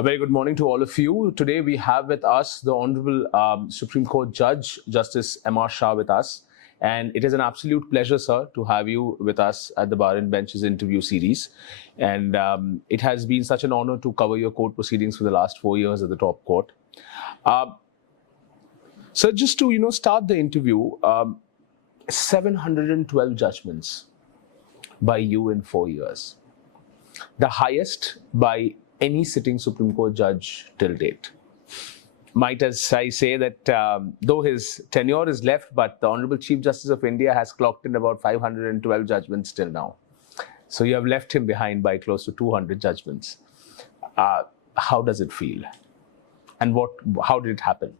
A very good morning to all of you. Today we have with us the Honorable Supreme Court Judge, Justice MR Shah with us. And it is an absolute pleasure, sir, to have you with us at the Bar and Benches interview series. And it has been such an honor to cover your court proceedings for the last 4 years at the top court. So just to start the interview, 712 judgments by you in 4 years. The highest by any sitting Supreme Court judge till date. Might as I say that though his tenure is left, but the Honorable Chief Justice of India has clocked in about 512 judgments till now. So you have left him behind by close to 200 judgments. How does it feel? And how did it happen?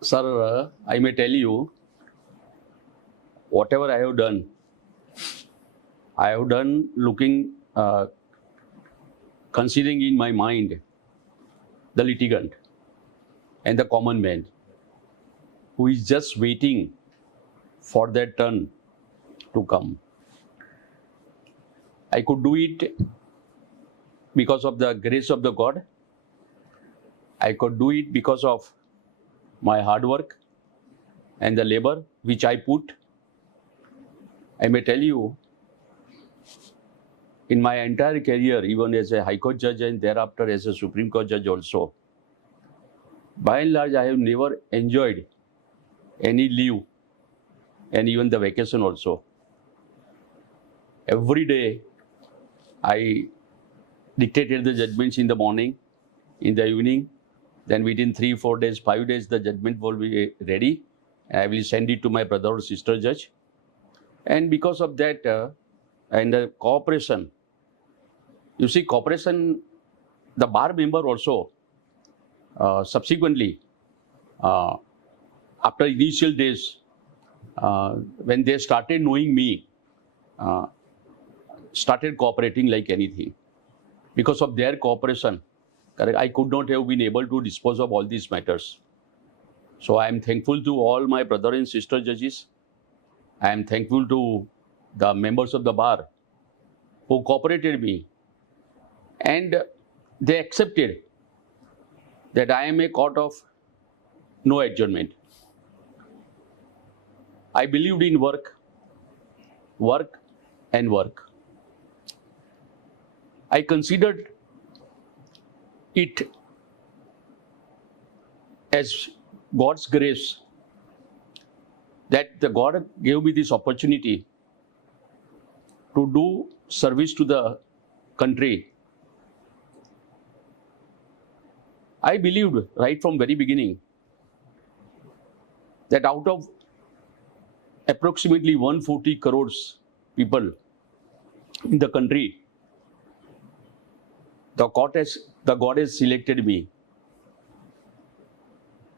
Sir, I may tell you, whatever I have done looking, considering in my mind the litigant and the common man who is just waiting for their turn to come. I could do it because of the grace of the God. I could do it because of my hard work and the labor which I put. I may tell you, in my entire career, even as a High Court judge and thereafter as a Supreme Court judge also, by and large, I have never enjoyed any leave and even the vacation also. Every day, I dictated the judgments in the morning, in the evening, then within 3, 4 days, 5 days, the judgment will be ready. I will send it to my brother or sister judge. And because of that, and the cooperation, you see, cooperation, the bar member also, subsequently, after initial days, when they started knowing me, started cooperating like anything. Because of their cooperation, I could not have been able to dispose of all these matters. So I am thankful to all my brother and sister judges. I am thankful to the members of the bar who cooperated me. And they accepted that I am a court of no adjournment. I believed in work, and work. I considered it as God's grace that the God gave me this opportunity to do service to the country. I believed right from very beginning that out of approximately 140 crores people in the country, the God has selected me.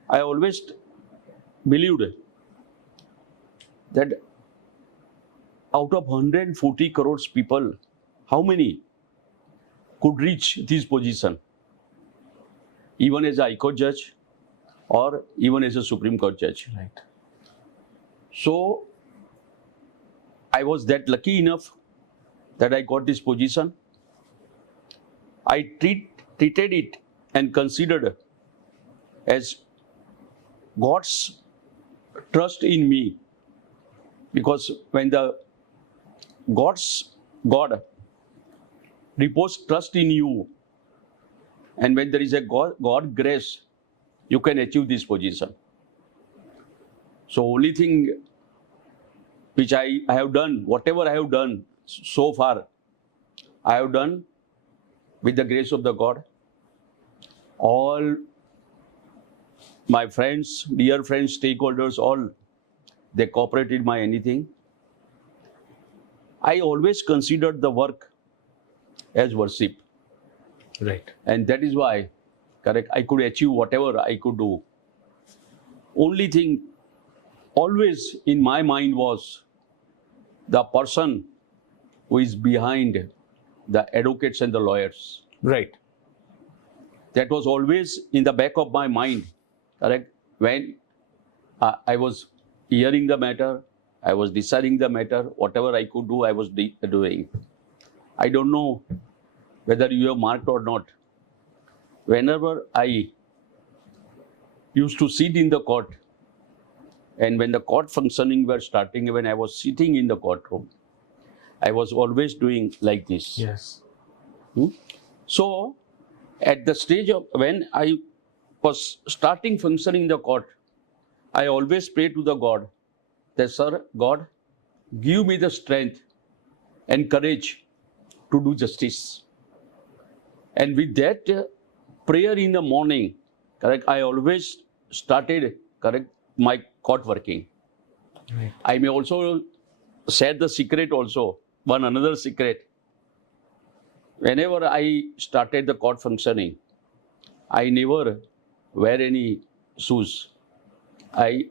I always believed that out of 140 crores people, how many could reach this position? Even as a High Court judge or even as a Supreme Court judge. Right. So I was that lucky enough that I got this position. I treated it and considered as God's trust in me, because when the God reposed trust in you, and when there is a God grace, you can achieve this position. So only thing which I have done, whatever I have done so far, I have done with the grace of the God. All my friends, dear friends, stakeholders, all, they cooperated my anything. I always considered the work as worship. Right. And that is why, I could achieve whatever I could do. Only thing always in my mind was the person who is behind the advocates and the lawyers. Right. That was always in the back of my mind, when I was hearing the matter, I was deciding the matter, whatever I could do, I was doing. I don't know whether you have marked or not, whenever I used to sit in the court, and when the court functioning were starting, when I was sitting in the courtroom, I was always doing like this. Yes. So, at the stage of when I was starting functioning in the court, I always pray to the God that, Sir, God, give me the strength and courage to do justice. And with that prayer in the morning, correct, I always started, correct, my court working. Right. I may also share the secret also, one another secret. Whenever I started the court functioning, I never wear any shoes. I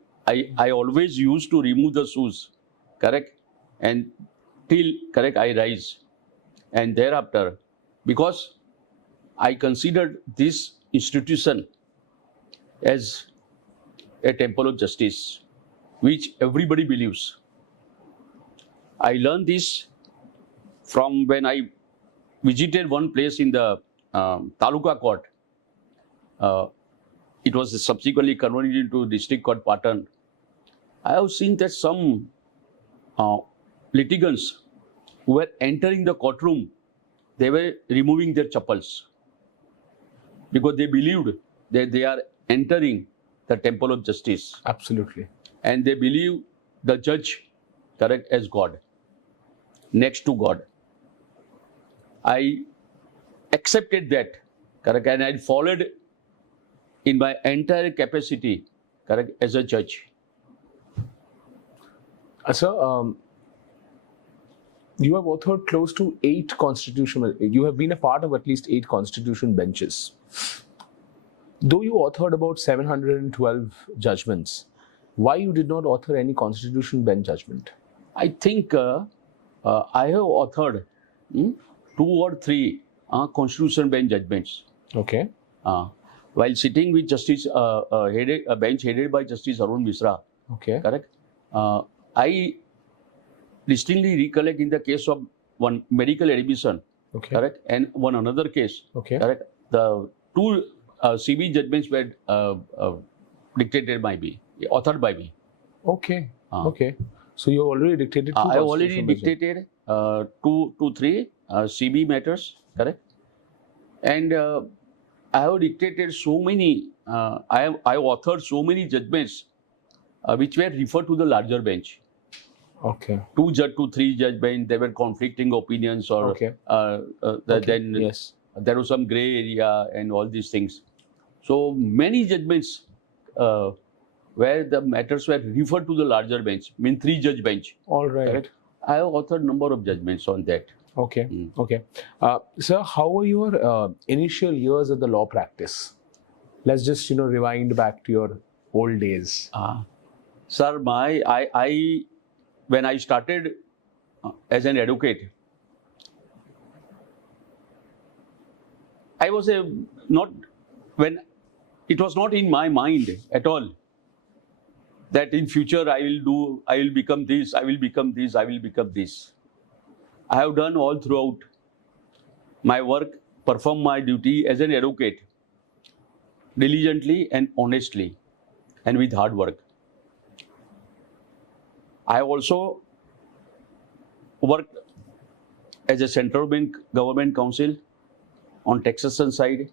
always used to remove the shoes, correct, and till, correct, I rise. And thereafter, because I considered this institution as a temple of justice, which everybody believes. I learned this from when I visited one place in the Taluka court. It was subsequently converted into district court Patan. I have seen that some litigants who were entering the courtroom, they were removing their chappals because they believed that they are entering the temple of justice. Absolutely. And they believe the judge, correct, as God, next to God. I accepted that, correct, and I followed in my entire capacity, correct, as a judge. Sir, you have authored close to 8 constitutional, you have been a part of at least 8 constitution benches. Though you authored about 712 judgments, why you did not author any constitution bench judgment? I think I have authored 2 or 3 constitution bench judgments. Okay. While sitting with Justice, a bench headed by Justice Arun Misra, Okay. correct, I distinctly recollect in the case of one medical admission, Okay. correct, and one another case, Okay. correct, the 2 CB judgments were dictated by me, authored by me. Okay. Okay. So you have already dictated 2 I have already constitution benches. dictated 2 to 3 CB matters, correct, and I have dictated so many. I have authored so many judgments which were referred to the larger bench. Okay. 2 judge to 3 judge bench. There were conflicting opinions, or Okay. then Yes. there was some gray area and all these things. So many judgments where the matters were referred to the larger bench, mean 3 judge bench. All right. Correct. I have authored number of judgments on that. Okay. Okay. Sir, how were your initial years of the law practice? Let's just rewind back to your old days. Sir, when I started as an advocate, it was not in my mind at all that in future I will become this, I will become this, I will become this. I have done all throughout my work, perform my duty as an advocate diligently and honestly and with hard work. I have also worked as a central bank government counsel on taxation side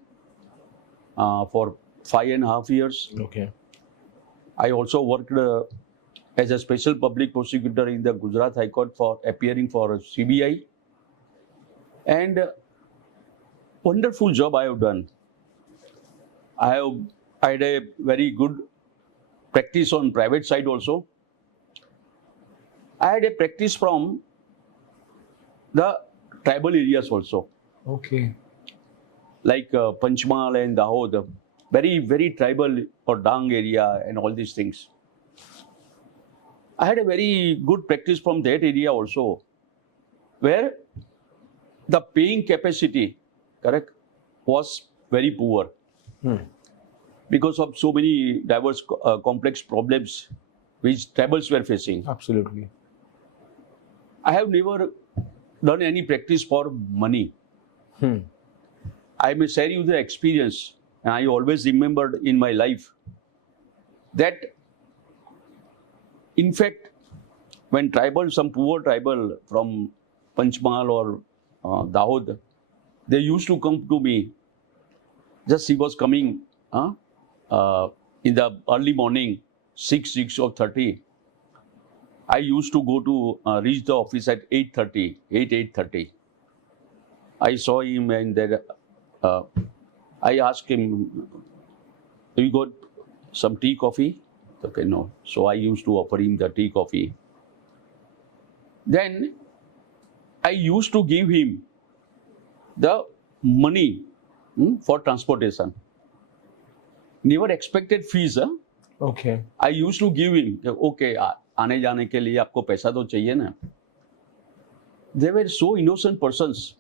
for 5.5 years. Okay. I also worked as a special public prosecutor in the Gujarat High Court for appearing for CBI. And wonderful job I have done. I had a very good practice on private side also. I had a practice from the tribal areas also. Okay. Like Panchmal and Dahod, very, very tribal or Dang area and all these things. I had a very good practice from that area also, where the paying capacity, correct, was very poor because of so many diverse complex problems which tribals were facing. Absolutely. I have never done any practice for money. I may share you the experience, and I always remembered in my life that, in fact, when some poor tribal from Panchmal or Dahod, they used to come to me. Just he was coming in the early morning, 6:30. I used to go to reach the office at 8:30. I saw him and then I asked him, "You got some tea, coffee?" Okay, no. So I used to offer him the tea, coffee. Then I used to give him the money for transportation. Never expected fees. Okay. I used to give him, okay, आने जाने के लिए आपको पैसा तो चाहिए ना. They were so innocent persons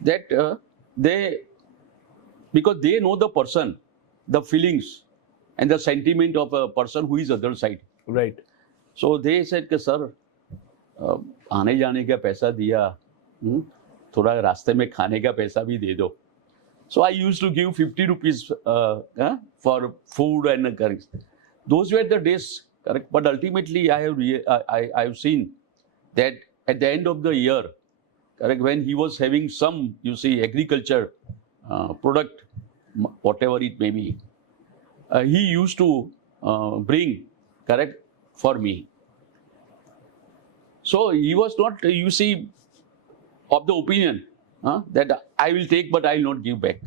that because they know the person, the feelings and the sentiment of a person who is other side. Right. So they said कि sir, आने जाने का पैसा दिया, थोड़ा रास्ते में खाने का पैसा भी दे दो. So I used to give 50 rupees for food and curries. Those were the days, correct? But ultimately, I have seen that at the end of the year, correct, when he was having some, agriculture product, whatever it may be, he used to bring, correct, for me. So he was not, of the opinion that I will take, but I will not give back.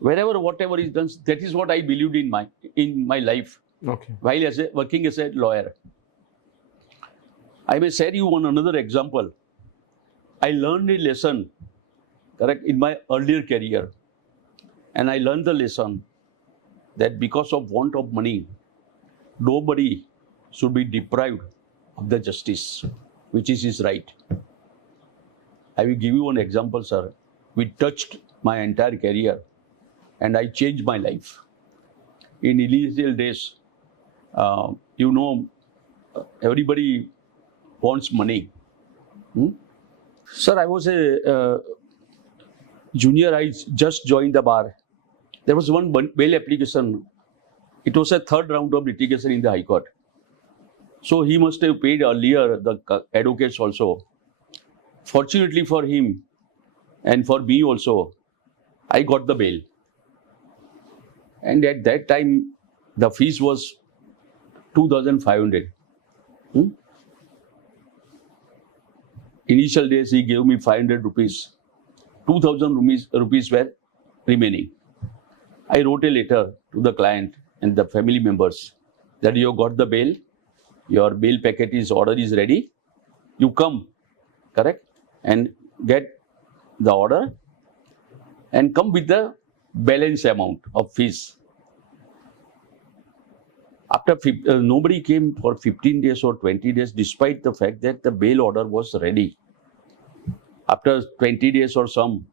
Whatever is done, that is what I believed in my life. Okay. While working as a lawyer. I may share you one another example. I learned a lesson, correct, in my earlier career. And I learned the lesson that because of want of money, nobody should be deprived of the justice, which is his right. I will give you one example, sir. We touched my entire career and I changed my life. In initial days, everybody wants money. Sir, I was a junior. I just joined the bar. There was one bail application. It was a third round of litigation in the High Court. So he must have paid earlier, the advocates also. Fortunately for him and for me also, I got the bail. And at that time, the fees was 2,500. Initial days, he gave me 500 rupees. 2,000 rupees were remaining. I wrote a letter to the client and the family members that you got the bail, your bail packet order is ready. You come, correct, and get the order and come with the balance amount of fees. After nobody came for 15 days or 20 days, despite the fact that the bail order was ready. After 20 days or some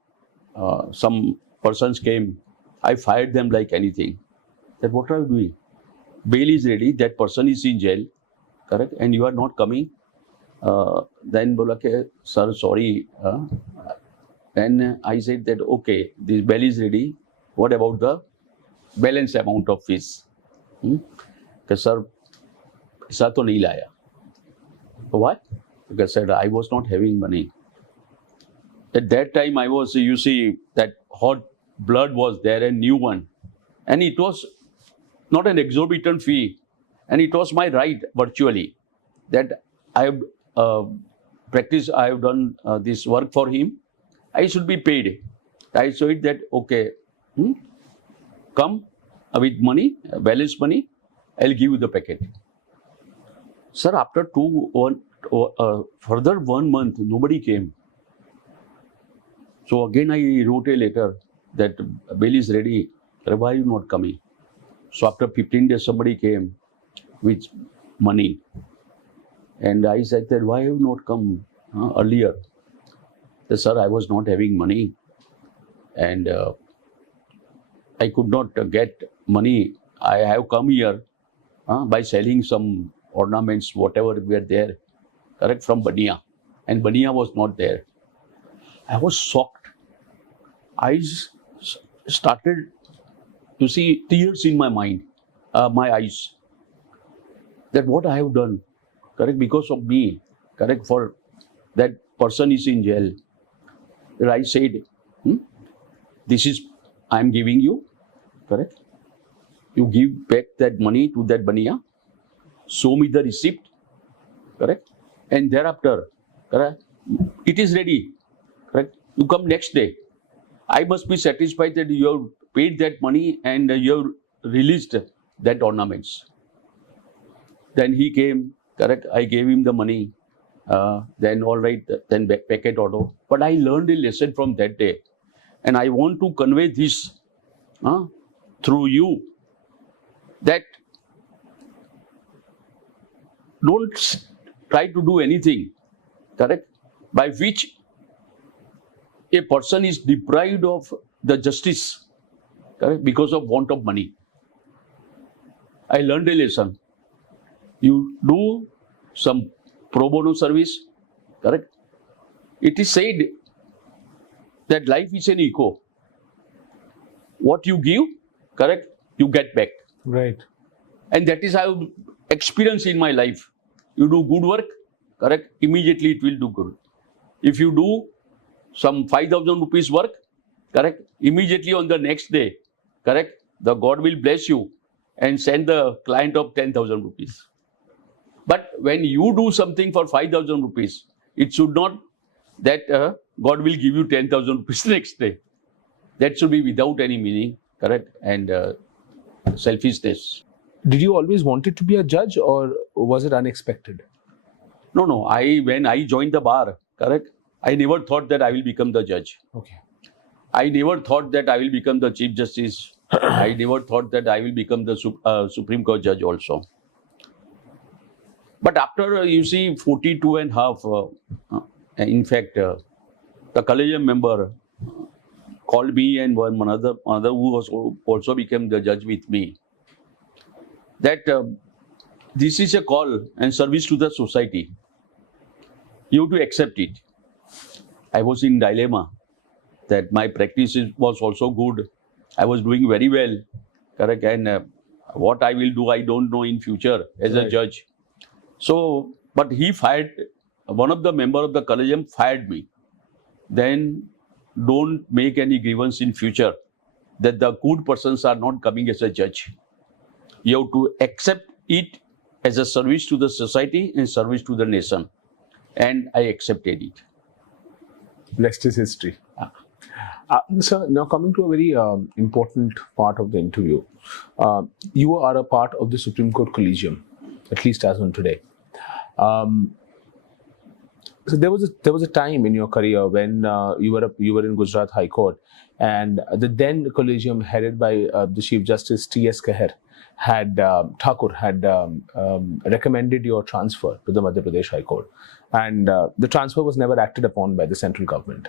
persons came, I fired them like anything. That what are you doing? Bail is ready, that person is in jail, correct, and you are not coming. Then bola ke, sir, sorry. Then I said that, okay, this bail is ready. What about the balance amount of fees? Sir, aisa to nahi laya. Why? Because I said I was not having money. At that time, I was, that hot blood was there, a new one. And it was not an exorbitant fee. And it was my right, virtually, that I have practiced, I have done this work for him. I should be paid. I said that, okay, come with money, balance money, I'll give you the packet. Sir, after further 1 month, nobody came. So again, I wrote a letter that bail is ready. Why are you not coming? So after 15 days, somebody came with money. And I said that, why have you not come earlier? Said, sir, I was not having money. And I could not get money. I have come here by selling some ornaments, whatever were there, correct, from Bania. And Bania was not there. I was shocked. started to see tears in my mind, my eyes, that what I have done, correct, because of me, correct, for that person is in jail. That I said, this is, I am giving you, correct, you give back that money to that baniya, show me the receipt, correct, and thereafter, correct, it is ready, correct, you come next day. I must be satisfied that you have paid that money and you have released that ornaments. Then he came, correct, I gave him the money, then all right, then packet auto. But I learned a lesson from that day. And I want to convey this through you, that don't try to do anything, correct, by which a person is deprived of the justice, correct, because of want of money. I learned a lesson. You do some pro bono service, correct. It is said that life is an echo. What you give, correct, you get back. Right. And that is how I experience in my life. You do good work, correct, immediately it will do good. If you do some 5,000 rupees work, correct, immediately on the next day, correct, the God will bless you and send the client of 10,000 rupees. But when you do something for 5,000 rupees, it should not that God will give you 10,000 rupees next day. That should be without any meaning, correct, and selfishness. Did you always wanted to be a judge, or was it unexpected? No. When I joined the bar, correct, I never thought that I will become the judge. Okay. I never thought that I will become the Chief Justice. I never thought that I will become the Supreme Court judge also. But after, you see, 42 and a half, in fact, the Collegium member called me and one another who was also became the judge with me, that this is a call and service to the society. You have to accept it. I was in dilemma that my practice was also good. I was doing very well, correct, and what I will do, I don't know in future as a judge. So, but he fired, one of the member of the Collegium fired me. Then don't make any grievance in future that the good persons are not coming as a judge. You have to accept it as a service to the society and service to the nation. And I accepted it. Rest is history. Sir, now coming to a very important part of the interview. You are a part of the Supreme Court Collegium, at least as on today. So there was a time in your career when you were in Gujarat High Court, and the then Collegium headed by the Chief Justice T.S. Thakur had recommended your transfer to the Madhya Pradesh High Court, and the transfer was never acted upon by the central government.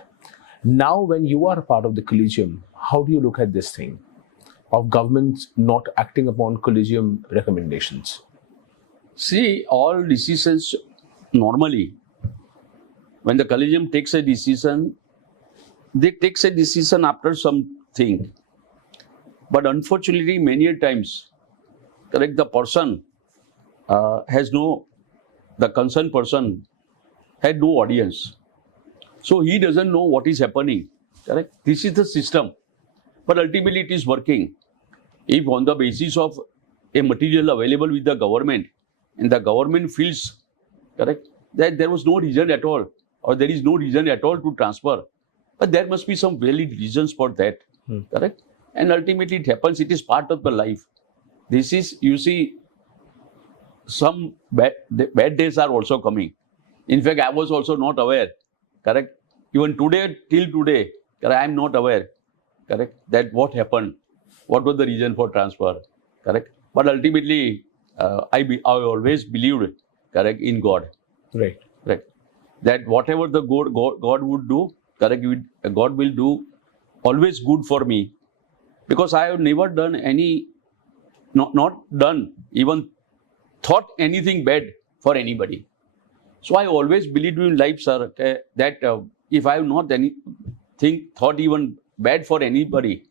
Now, when you are a part of the Collegium, how do you look at this thing of governments not acting upon Collegium recommendations? See, all decisions normally, when the Collegium takes a decision, they take a decision after something. But unfortunately, many times, correct, the person the concerned person had no audience. So he doesn't know what is happening, correct? This is the system. But ultimately it is working. If on the basis of a material available with the government, and the government feels, correct, that there was no reason at all, or there is no reason at all to transfer, but there must be some valid reasons for that, correct? And ultimately it happens, it is part of the life. This is, you see, some bad days are also coming. In fact, I was also not aware, correct? Even today, till today, I am not aware, correct, that what happened, what was the reason for transfer, correct? But ultimately, I always believed, correct, in God. Right. Right. That whatever the God would do, correct, God will do always good for me. Because I have never done any, not done, even thought anything bad for anybody. So I always believed in life, sir, that if I have not thought even bad for anybody,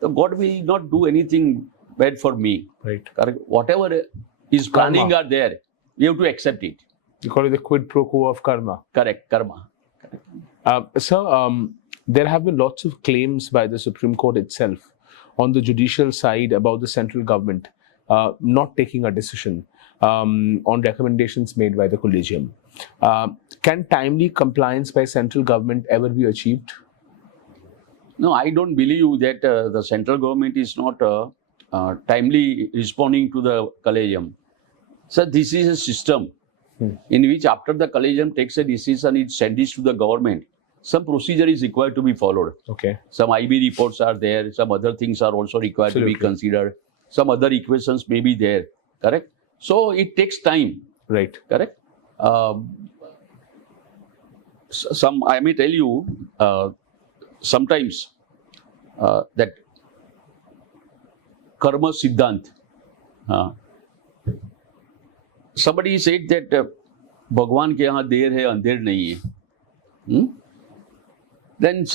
the God will not do anything bad for me. Right. Correct? Whatever is planning Karma. are there, we have to accept it. You call it the quid pro quo of karma. Correct, karma. Sir, there have been lots of claims by the Supreme Court itself on the judicial side about the central government not taking a decision on recommendations made by the Collegium. Can timely compliance by central government ever be achieved? No, I don't believe that the central government is not timely responding to the Collegium. So this is a system in which after the Collegium takes a decision, it sends it to the government. Some procedure is required to be followed. Okay. Some IB reports are there. Some other things are also required to be considered. Some other equations may be there. Correct? So it takes time. Right. Correct? Some, I may tell you, sometimes that karma siddhant. Somebody said that Bhagwan ke yahan der hai, andher nahi hai. Then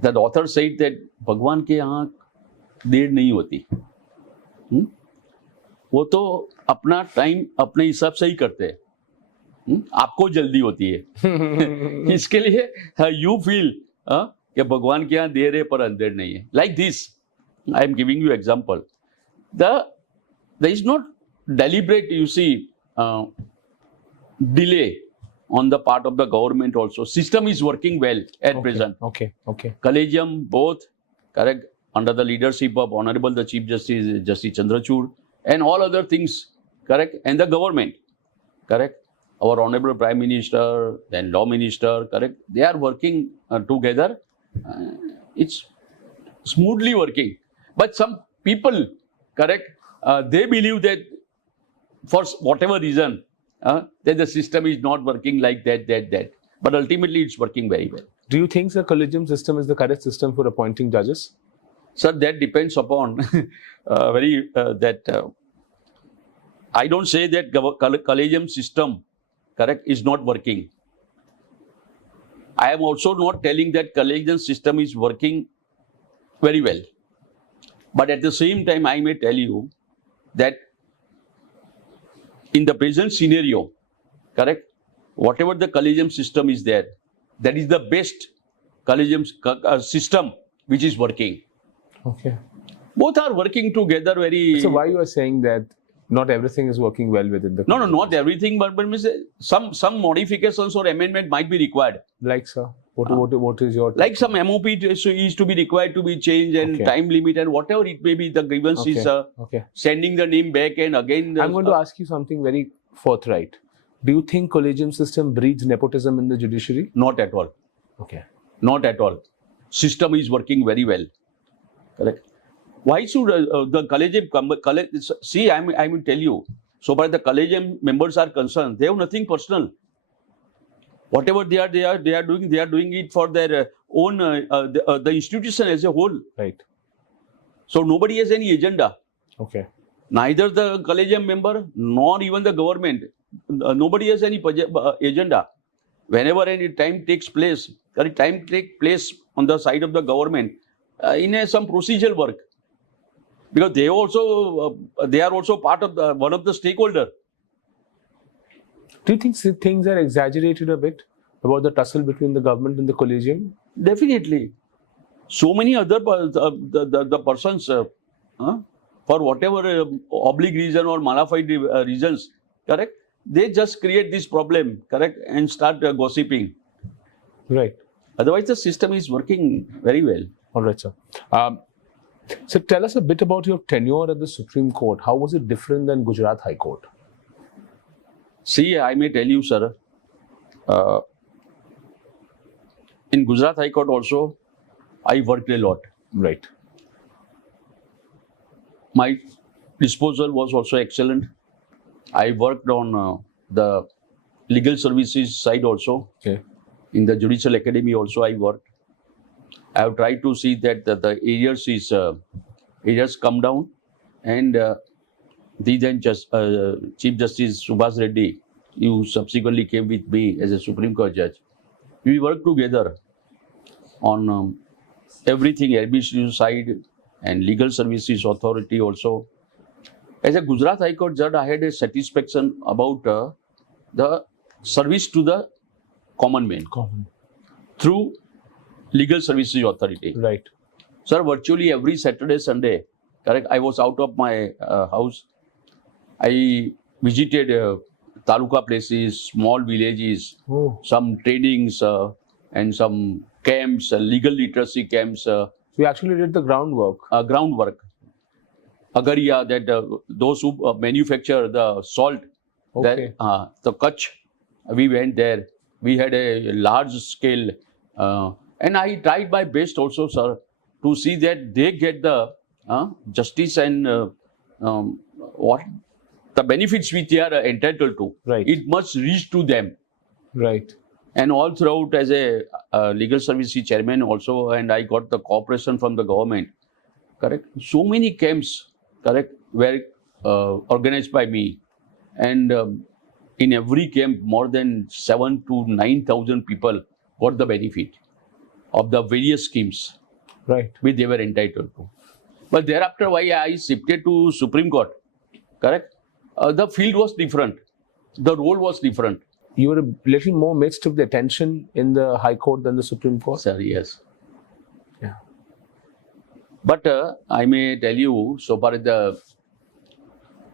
that author said that Bhagwan के यहाँ देर नहीं होती. वो तो अपना time अपने हिसाब से ही करते हैं. आपको जल्दी होती है. इसके लिए you feel कि भगवान के यहाँ देर है पर अंधेर नहीं है. Like this, I am giving you example. There is not deliberate, you see, delay on the part of the government also. System is working well at present. Okay. Collegium, both, correct, under the leadership of Honorable the Chief Justice, Justice Chandrachud, and all other things, correct, and the government, correct, our Honorable Prime Minister, then Law Minister, correct, they are working together. It's smoothly working. But some people, correct, they believe that for whatever reason, that the system is not working like that. But ultimately, it's working very well. Do you think the Collegium system is the correct system for appointing judges? Sir, that depends upon I don't say that Collegium system, correct, is not working. I am also not telling that Collegium system is working very well. But at the same time, I may tell you that in the present scenario, correct, whatever the Collegium system is there, that is the best Collegium system which is working. Okay. Both are working together very... So why you are saying that not everything is working well within the... No, not everything, but some modifications or amendment might be required. Like, sir? What is your... Like some MOP is to be required to be changed and time limit and whatever it may be, the grievance is sending the name back and again... I'm going to ask you something very forthright. Do you think Collegium system breeds nepotism in the judiciary? Not at all. Okay. Not at all. System is working very well. Correct. Why should the Collegium... See, I will tell you, so far the Collegium members are concerned, they have nothing personal. Whatever they are doing it for their own, the institution as a whole. Right. So nobody has any agenda. Okay. Neither the Collegium member nor even the government. Nobody has any agenda. Whenever any time takes place on the side of the government in some procedural work. Because they are also part of one of the stakeholder. Do you think things are exaggerated a bit about the tussle between the government and the Collegium? Definitely. So many other the persons, for whatever oblique reason or malified reasons, correct, they just create this problem, correct, and start gossiping. Right. Otherwise, the system is working very well. All right, sir. So tell us a bit about your tenure at the Supreme Court. How was it different than Gujarat High Court? See, I may tell you, sir, in Gujarat High Court also, I worked a lot. Right. My disposal was also excellent. I worked on the legal services side also. Okay. In the Judicial Academy also I worked. I have tried to see that the areas come down, and the then Chief Justice Subhas Reddy, who subsequently came with me as a Supreme Court judge, we worked together on everything, administrative side and legal services authority also. As a Gujarat High Court judge, I had a satisfaction about the service to the common man through legal services authority. Right. Sir, virtually every Saturday, Sunday, correct, I was out of my house. I visited taluka places, small villages, some trainings and some camps, legal literacy camps. We actually did the groundwork. Agaria, that those who manufacture the salt, Okay. the Kutch, we went there. We had a large scale, and I tried my best also, sir, to see that they get the justice and what the benefits which they are entitled to. Right. It must reach to them. Right. And all throughout, as a legal services chairman also, and I got the cooperation from the government. Correct. So many camps, correct, were organized by me, and in every camp, more than 7,000 to 9,000 people got the benefit of the various schemes, Right. which they were entitled to. But thereafter, why I shifted to Supreme Court, correct? The field was different, the role was different. You were a little more mixed of the attention in the High Court than the Supreme Court? Sir, yes. Yeah. But I may tell you, so far as the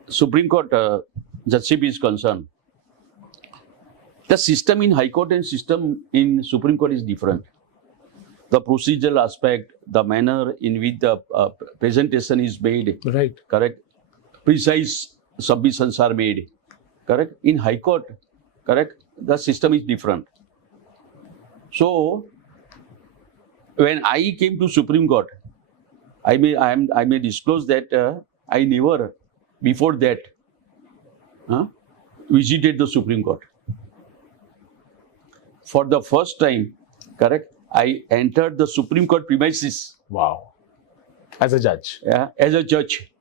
Supreme Court judgeship is concerned, the system in High Court and system in Supreme Court is different. The procedural aspect, the manner in which the presentation is made, Right. correct? Precise submissions are made, correct? In High Court, correct? The system is different. So, when I came to Supreme Court, I may disclose that I never, before that, visited the Supreme Court. For the first time, correct, I entered the Supreme Court premises. Wow. As a judge? As a judge.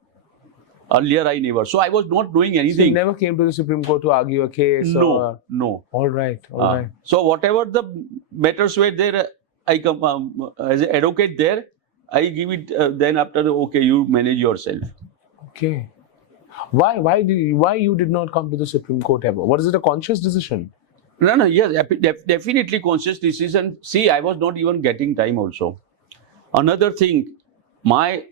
Earlier, I never. So, I was not doing So you anything. never came to the Supreme Court to argue a case? No, no. All right, all right. So, whatever the matters were there, I come as an advocate there, I give it then after, okay, you manage yourself. Okay. Why you did not come to the Supreme Court ever? What is it, a conscious decision? No, yes, definitely conscious decision. See, I was not even getting time also. Another thing, my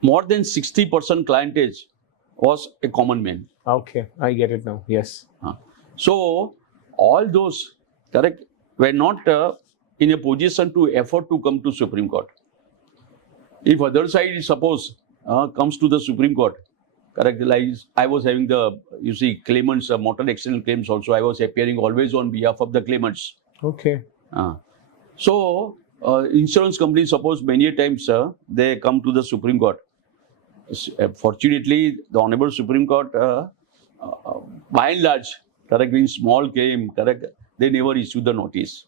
more than 60% clientage was a common man. Okay, I get it now. Yes. So, all those, correct, were not in a position to afford to come to Supreme Court. If other side, suppose, comes to the Supreme Court, correct, like I was having the, you see, claimants, motor accident claims also, I was appearing always on behalf of the claimants. Okay. So, insurance companies, suppose many a times they come to the Supreme Court. Fortunately, the Honorable Supreme Court, by and large, correct, in small claim, correct, they never issue the notice.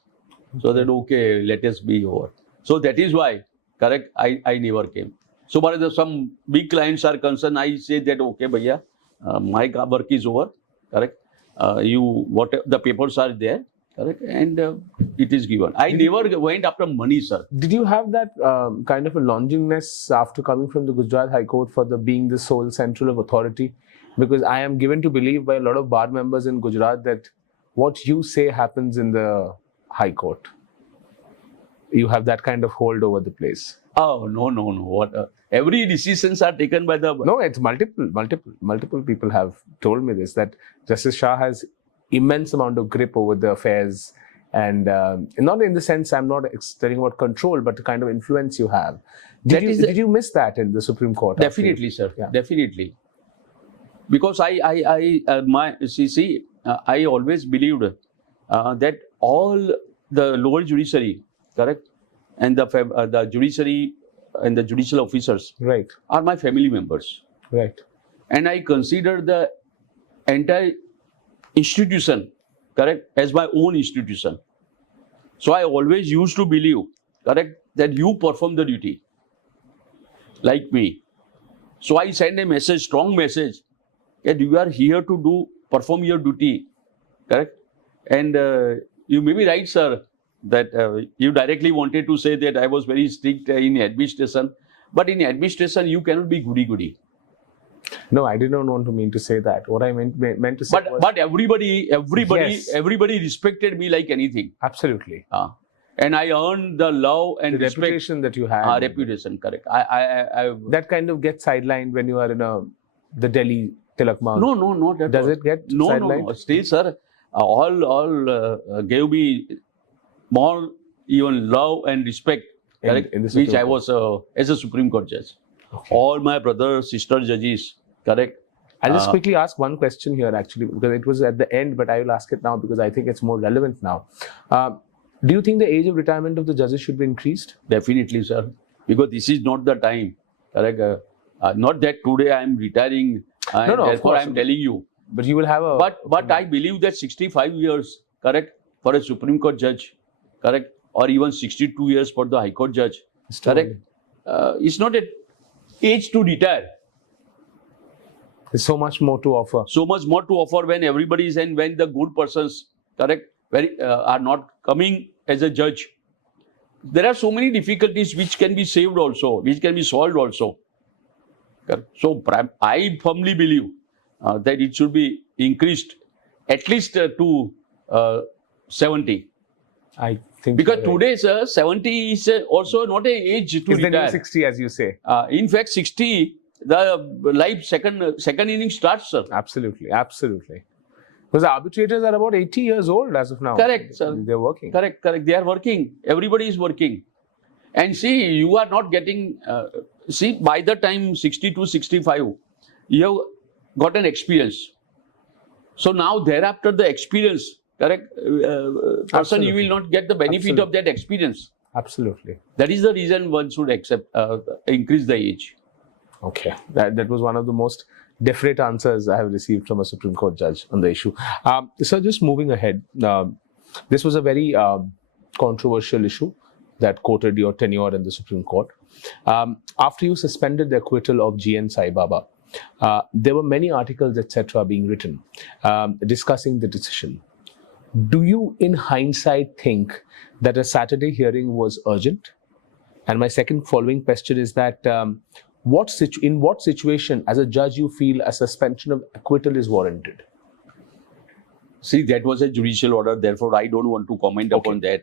So that, okay, let us be over. So that is why, correct, I never came. So far as some big clients are concerned, I say that, okay, bhaiya, my work is over, correct, whatever the papers are there, correct, and it is given. I never went after money, sir. Did you have that kind of a longingness after coming from the Gujarat High Court for being the sole central of authority? Because I am given to believe by a lot of bar members in Gujarat that what you say happens in the High Court. You have that kind of hold over the place. Oh, no. What? Every decisions are taken by the... No, it's multiple people have told me this, that Justice Shah has immense amount of grip over the affairs, and not in the sense I'm not telling about control, but the kind of influence you have. Did you miss that in the Supreme Court? Definitely, sir. Yeah. Definitely. Because I always believed that all the lower judiciary, correct, and the judiciary and the judicial officers, right, are my family members. Right. And I consider the entire institution, correct, as my own institution. So I always used to believe, correct, that you perform the duty like me. So I send a message, strong message, that you are here to perform your duty, correct? And you may be right, sir, that you directly wanted to say that I was very strict in administration. But in administration, you cannot be goody-goody. No, I did not want to mean to say that. What I meant to say was... But everybody Yes. respected me like anything. Absolutely. And I earned the love and The respect. reputation that you had. Reputation, correct. I That kind of gets sidelined when you are in the Delhi Tilak Mount. No, not at all. Does it get sidelined? No. Still, sir, all gave me more even love and respect, correct? In the which Supreme I was as a Supreme Court judge. Okay. All my brothers, sister judges, correct? I'll just quickly ask one question here, actually, because it was at the end, but I will ask it now because I think it's more relevant now. Do you think the age of retirement of the judges should be increased? Definitely, sir. Because this is not the time, correct? Not that today I am retiring and No, of therefore course. I am telling you. But you will have a... But I believe that 65 years, correct, for a Supreme Court judge, correct, or even 62 years for the High Court judge, correct, it's not an age to retire. There's so much more to offer. So much more to offer when everybody is and when the good persons, correct, are not coming as a judge. There are so many difficulties which can be saved also, which can be solved also. Correct? So I firmly believe that it should be increased at least to 70. I think... Because today, sir, 70 is also not an age to It's the retire. new 60, as you say. In fact, 60, the life second inning starts, sir. Absolutely. Because the arbitrators are about 80 years old as of now. Correct, sir. They're working. Correct. They are working. Everybody is working. And see, you are not getting... see, by the time 62, 65, you have got an experience. So now thereafter the experience, correct, person, Absolutely. you will not get the benefit of that experience. Absolutely. That is the reason one should increase the age. Okay. That was one of the most definite answers I have received from a Supreme Court judge on the issue. So just moving ahead, this was a very controversial issue that quoted your tenure in the Supreme Court. After you suspended the acquittal of G.N. Sai Baba, there were many articles, etc., being written discussing the decision. Do you, in hindsight, think that a Saturday hearing was urgent? And my second following question is that in what situation, as a judge, you feel a suspension of acquittal is warranted? See, that was a judicial order, therefore I don't want to comment upon that.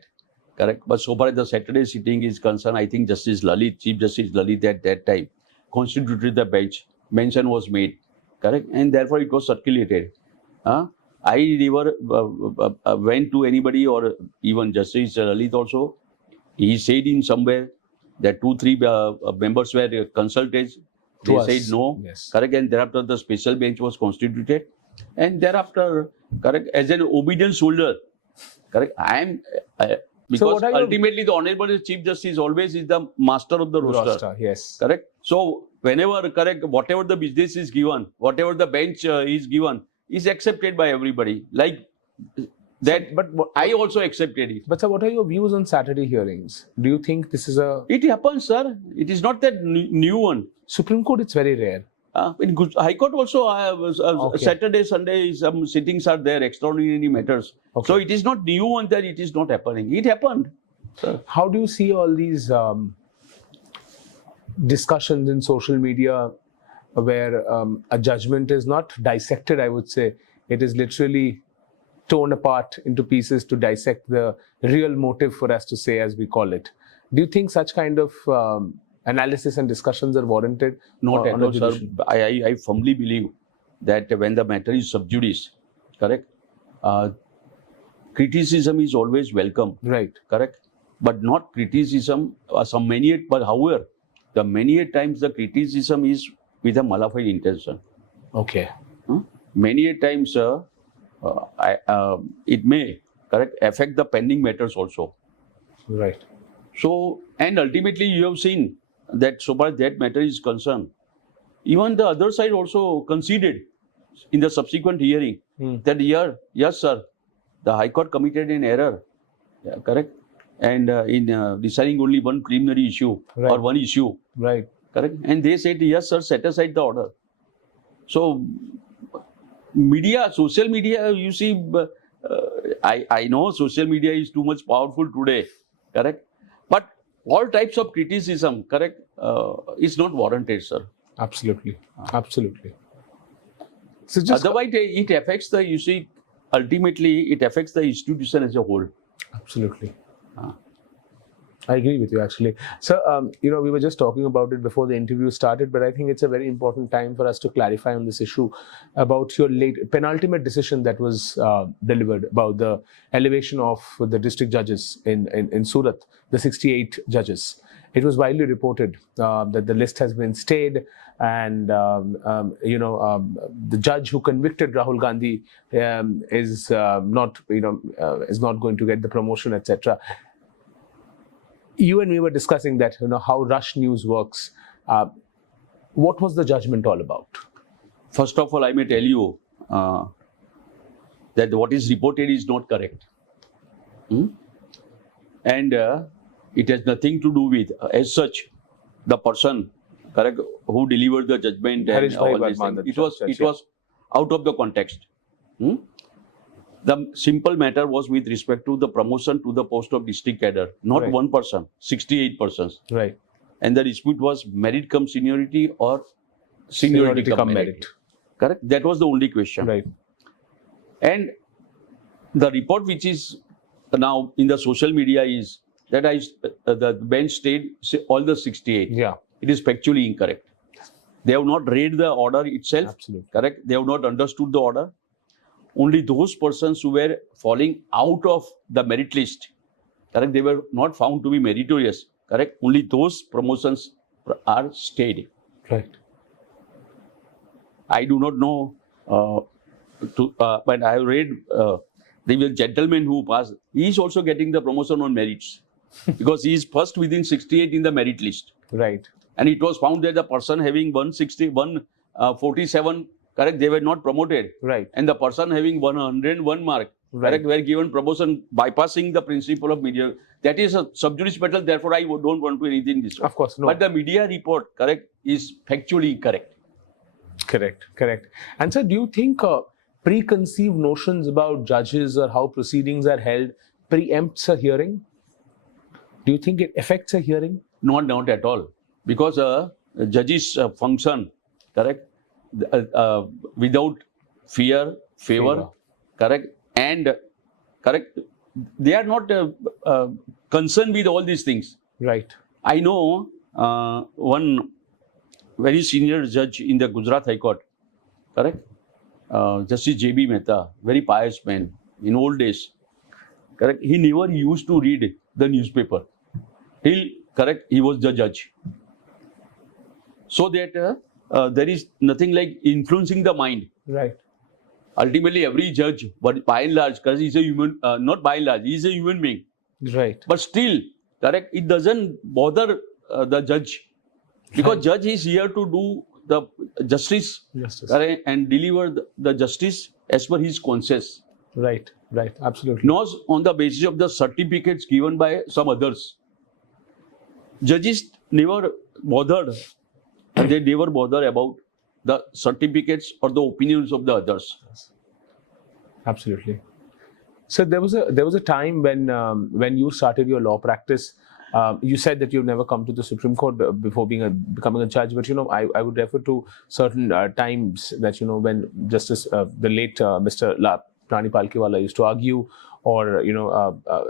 Correct. But so far as the Saturday sitting is concerned, I think Justice Lalit, Chief Justice Lalit at that time constituted the bench. Mention was made. Correct. And therefore it was circulated. I never went to anybody or even Justice Lalit also. He said in somewhere that 2-3 members were consulted. They said no. Yes. Correct. And thereafter the special bench was constituted. And thereafter, correct, as an obedient soldier, correct, I am... because ultimately the Honorable Chief Justice always is the master of the roster. Yes. Correct. So whenever, correct, whatever the business is given, whatever the bench is given, is accepted by everybody. Like that, I also accepted it. But sir, what are your views on Saturday hearings? Do you think this is a... It happens, sir. It is not that new one. Supreme Court, it's very rare. In High Court also, Saturday, Sunday, some sittings are there, extraordinary matters. Okay. So it is not new one that it is not happening. It happened. Sir. How do you see all these discussions in social media where a judgment is not dissected, I would say. It is literally torn apart into pieces to dissect the real motive, for us to say, as we call it. Do you think such kind of analysis and discussions are warranted? Not at all, sir. I firmly believe that when the matter is sub judice, correct, criticism is always welcome. Right. Correct. But not criticism, but however, the many times the criticism is with a malified intention. Okay. Many times, it may, correct, affect the pending matters also. Right. So, and ultimately you have seen that so far as that matter is concerned, even the other side also conceded in the subsequent hearing that yes, sir, the High Court committed an error, correct, and in deciding only one preliminary issue or one issue, right, correct, and they said yes, sir, set aside the order. So, media, social media, you see, I know social media is too much powerful today, correct? But all types of criticism, correct, is not warranted, sir. Absolutely. Absolutely. So just Otherwise, it affects the, you see, ultimately it affects the institution as a whole. absolutely. I agree with you, actually. So, we were just talking about it before the interview started, but I think it's a very important time for us to clarify on this issue about your penultimate decision that was delivered about the elevation of the district judges in Surat, the 68 judges. It was widely reported that the list has been stayed, and the judge who convicted Rahul Gandhi is not going to get the promotion, etc. You and me were discussing that, how Rush News works. What was the judgment all about? First of all, I may tell you that what is reported is not correct. And it has nothing to do with, as such, the person, correct, who delivered the judgment and all this thing. It was out of the context. The simple matter was with respect to the promotion to the post of district cadre, not Right. one person, 68 persons. Right. And the dispute was merit cum seniority or seniority cum merit. Correct? That was the only question. Right. And the report which is now in the social media is that the bench stayed all the 68. Yeah. It is factually incorrect. They have not read the order itself. Absolutely. Correct? They have not understood the order. Only those persons who were falling out of the merit list, correct, they were not found to be meritorious, correct, only those promotions are stayed. Right. I do not know, but I have read the gentleman who passed, he is also getting the promotion on merits because he is first within 68 in the merit list. Right. And it was found that the person having 147, correct, they were not promoted. Right. And the person having 101 mark, Right. correct, were given promotion bypassing the principle of media. That is a sub judice matter, therefore I don't want to anything this way. Of course, no. But the media report, correct, is factually incorrect. Correct. And so do you think preconceived notions about judges or how proceedings are held preempts a hearing? Do you think it affects a hearing? Not at all. Because judges function, correct, without fear, favor, correct, and correct, they are not concerned with all these things. Right. I know one very senior judge in the Gujarat High Court, correct, Justice J.B. Mehta, very pious man in old days, correct, he never used to read the newspaper till, correct, he was the judge. So that there is nothing like influencing the mind. Right. Ultimately, every judge, but by and large, because he's a human, not by and large, he's a human being. Right. But still, correct, it doesn't bother the judge. Because Right. judge is here to do the justice, correct, and deliver the justice as per his conscience. Right. Absolutely. Not on the basis of the certificates given by some others. Judges never bothered. They never bother about the certificates or the opinions of the others. Absolutely. So there was a time when you started your law practice. You said that you've never come to the Supreme Court before becoming a judge, but I would refer to certain times that when Justice the late Mr. Prani Palkiwala used to argue, or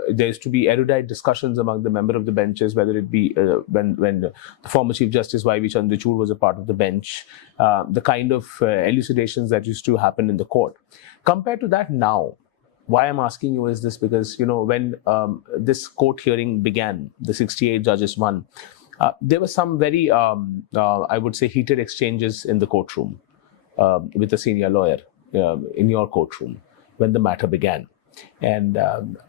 there used to be erudite discussions among the member of the benches, whether it be when the former Chief Justice Y.V. Chandrachud was a part of the bench, the kind of elucidations that used to happen in the court. Compared to that now, why I'm asking you is this, because when this court hearing began, the 68 judges won, there were some very I would say heated exchanges in the courtroom with a senior lawyer in your courtroom when the matter began. And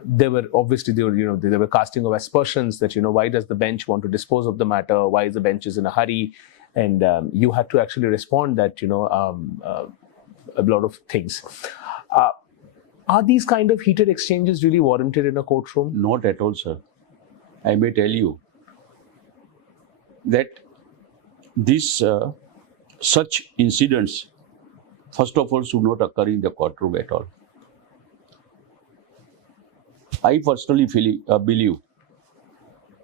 they were casting of aspersions that why does the bench want to dispose of the matter? Why is the bench in a hurry? And you had to actually respond that a lot of things. Are these kind of heated exchanges really warranted in a courtroom? Not at all, sir. I may tell you that this such incidents, first of all, should not occur in the courtroom at all. I personally believe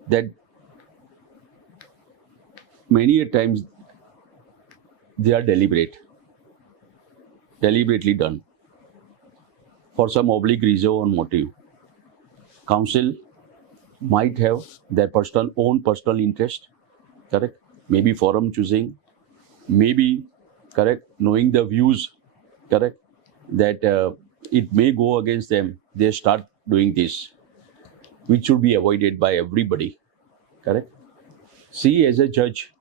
that many a times they are deliberately done for some oblique reason or motive. Counsel might have their own personal interest, correct? Maybe forum choosing, maybe, correct, knowing the views, correct, that it may go against them, they start doing this, which should be avoided by everybody, correct? See, as a judge,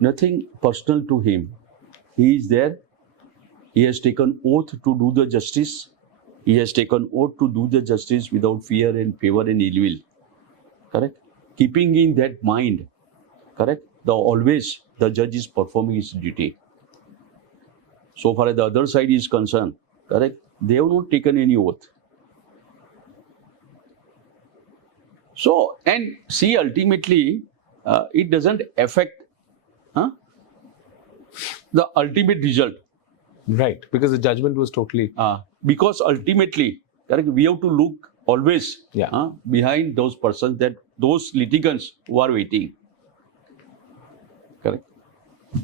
nothing personal to him. He is there, he has taken oath to do the justice, he has taken oath to do the justice without fear and favor and ill will, correct? Keeping in that mind, correct, always the judge is performing his duty. So far as the other side is concerned, correct, they have not taken any oath. So, and see, ultimately, it doesn't affect the ultimate result. Right, because the judgment was totally... Because ultimately, correct, we have to look always behind those persons, that those litigants who are waiting. Correct.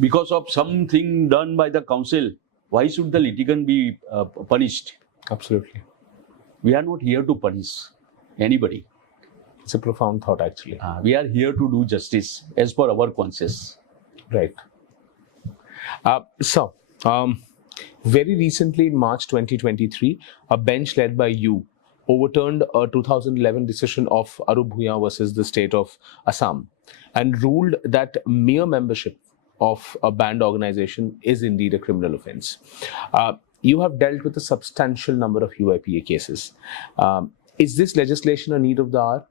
Because of something done by the counsel, why should the litigant be punished? Absolutely. We are not here to punish anybody. It's a profound thought, actually. We are here to do justice as per our conscience. Right. So, very recently in March 2023, a bench led by you overturned a 2011 decision of Arup Bhuiyan versus the state of Assam and ruled that mere membership of a banned organization is indeed a criminal offense. You have dealt with a substantial number of UIPA cases. Is this legislation a need of the hour?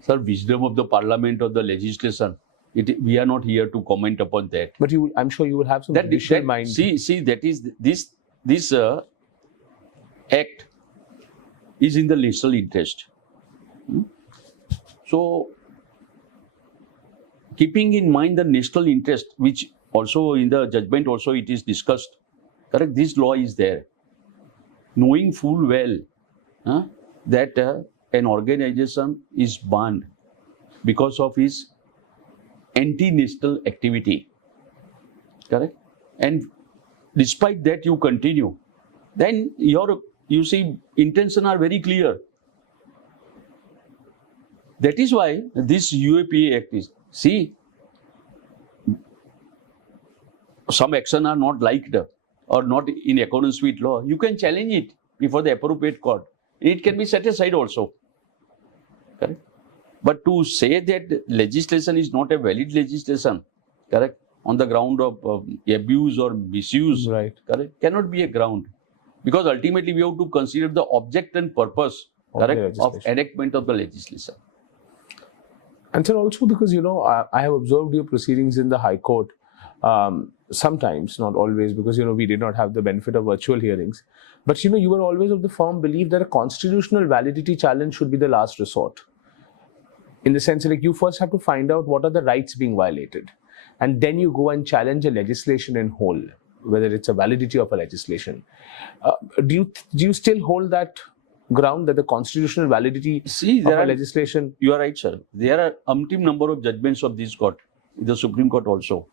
Sir, wisdom of the parliament or the legislation, we are not here to comment upon that. But I'm sure you will have some judicial mind. See, that is this act is in the national interest. So, keeping in mind the national interest, which also in the judgment also it is discussed, correct, this law is there. Knowing full well that an organization is banned because of his anti-national activity, correct? And despite that you continue, then you see, intentions are very clear. That is why this UAPA Act is, see, some action are not liked or not in accordance with law, you can challenge it before the appropriate court. It can be set aside also, correct? But to say that legislation is not a valid legislation, correct, on the ground of abuse or misuse, right, correct, cannot be a ground. Because ultimately we have to consider the object and purpose, correct, of enactment of the legislation. And sir, also because, I have observed your proceedings in the High Court, sometimes, not always, because, we did not have the benefit of virtual hearings. But, you were always of the firm belief that a constitutional validity challenge should be the last resort. In the sense that you first have to find out what are the rights being violated. And then you go and challenge a legislation in whole, whether it's a validity of a legislation. Do you still hold that ground, that the constitutional validity of a legislation? You are right, sir. There are umpteen number of judgments of this court, the Supreme Court also,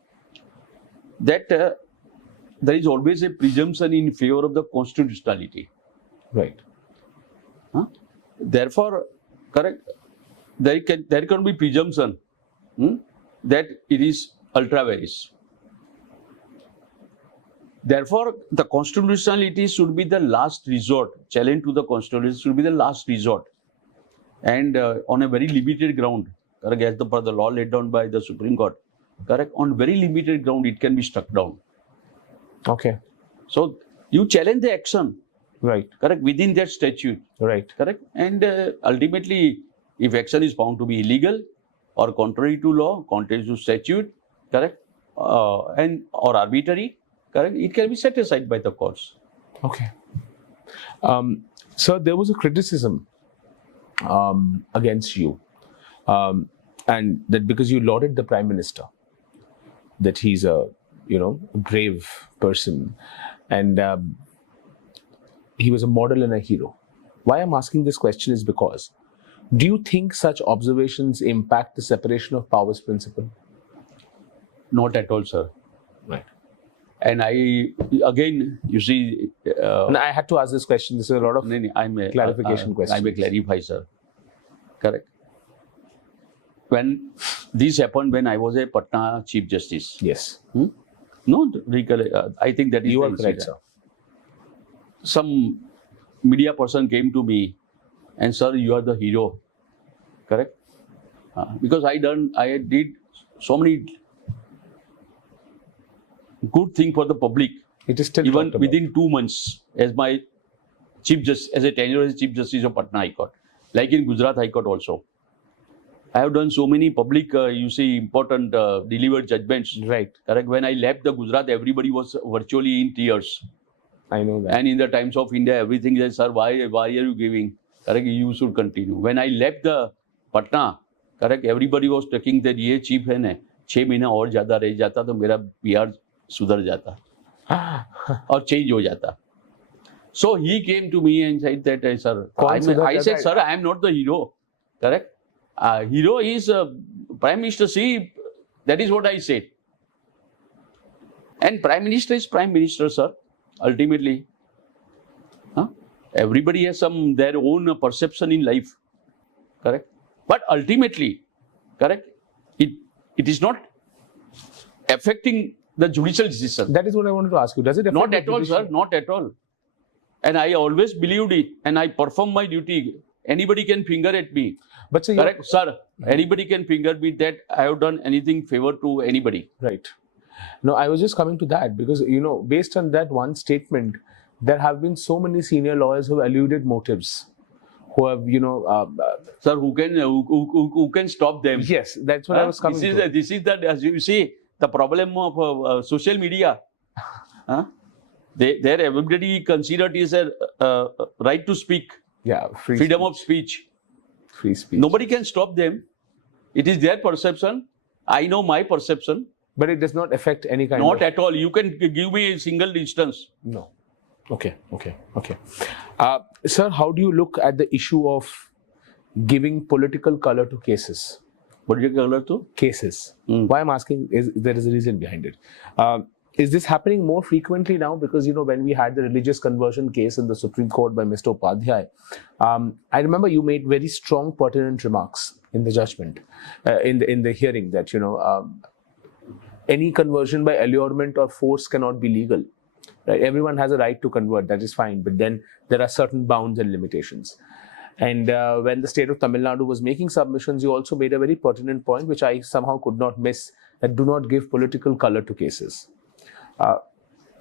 that there is always a presumption in favor of the constitutionality. Right. Therefore, correct, there can be presumption that it is ultra vires. Therefore, the constitutionality should be the last resort. Challenge to the constitutionality should be the last resort. And on a very limited ground, correct, as per the law laid down by the Supreme Court, correct, on very limited ground, it can be struck down. Okay. So, you challenge the action. Right. Correct, within that statute. Right. Correct. And ultimately, if action is found to be illegal or contrary to law, contrary to statute, correct, and or arbitrary, correct, it can be set aside by the courts. Okay. Sir, there was a criticism against you, and that because you lauded the Prime Minister, that he's a brave person, and he was a model and a hero. Why I'm asking this question is because, do you think such observations impact the separation of powers principle? Not at all, sir. Right. And again, you see... and I had to ask this question. This is a lot of clarification questions. I may clarify, sir. Correct. When this happened, when I was a Patna Chief Justice. Yes. No, I think that is you the are correct, incident. sir. Some media person came to me and, sir, you are the hero. Correct? Because I did so many good things for the public. It is still even within 2 months as my Chief Justice, as a tenure as Chief Justice of Patna High Court, like in Gujarat High Court also. I have done so many public, important delivered judgments. Right. Correct. When I left the Gujarat, everybody was virtually in tears. I know that. And in the Times of India, everything is, sir, why are you giving? Correct. You should continue. When I left the Patna, correct, everybody was talking that ये chief है ना 6 महीना और ज़्यादा रह जाता तो मेरा PR सुधर जाता और change हो जाता. So he came to me and said that, sir, I said, sir, I am not the hero. Correct. Hero is Prime Minister. See, that is what I said. And Prime Minister is Prime Minister, sir. Ultimately, everybody has their own perception in life. Correct. But ultimately, correct, it is not affecting the judicial decision. That is what I wanted to ask you. Does it affect Not at all, sir. Not at all. And I always believed it, and I perform my duty. Anybody can finger at me. But so correct, sir. Anybody can finger me that I have done anything favor to anybody. Right. No, I was just coming to that because, based on that one statement, there have been so many senior lawyers who have alluded motives, who have, sir, who can stop them? Yes, that's what I was coming to. This is the, as you see, the problem of social media. There everybody considered is a right to speak. Yeah, freedom of speech. Free speech. Nobody can stop them. It is their perception. I know my perception. But it does not affect any kind Not at all. You can give me a single instance. No. Okay. Sir, how do you look at the issue of giving political color to cases? Political color to? Cases. Why I'm asking is there is a reason behind it. Is this happening more frequently now? Because, when we had the religious conversion case in the Supreme Court by Mr. Upadhyay, I remember you made very strong, pertinent remarks in the judgment, in the hearing that, any conversion by allurement or force cannot be legal. Right? Everyone has a right to convert, that is fine. But then there are certain bounds and limitations. And when the state of Tamil Nadu was making submissions, you also made a very pertinent point, which I somehow could not miss, that do not give political color to cases.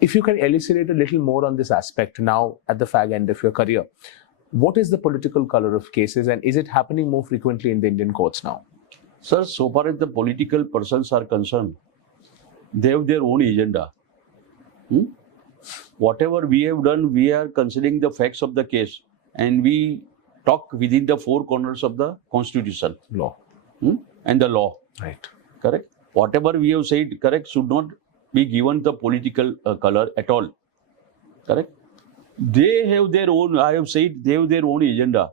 If you can elucidate a little more on this aspect now at the fag end of your career, what is the political color of cases and is it happening more frequently in the Indian courts now? Sir, so far as the political persons are concerned, they have their own agenda. Whatever we have done, we are considering the facts of the case and we talk within the four corners of the constitution. Law. And the law. Right. Correct. Whatever we have said, correct, should not be given the political color at all. Correct. They have their own, I have said, they have their own agenda.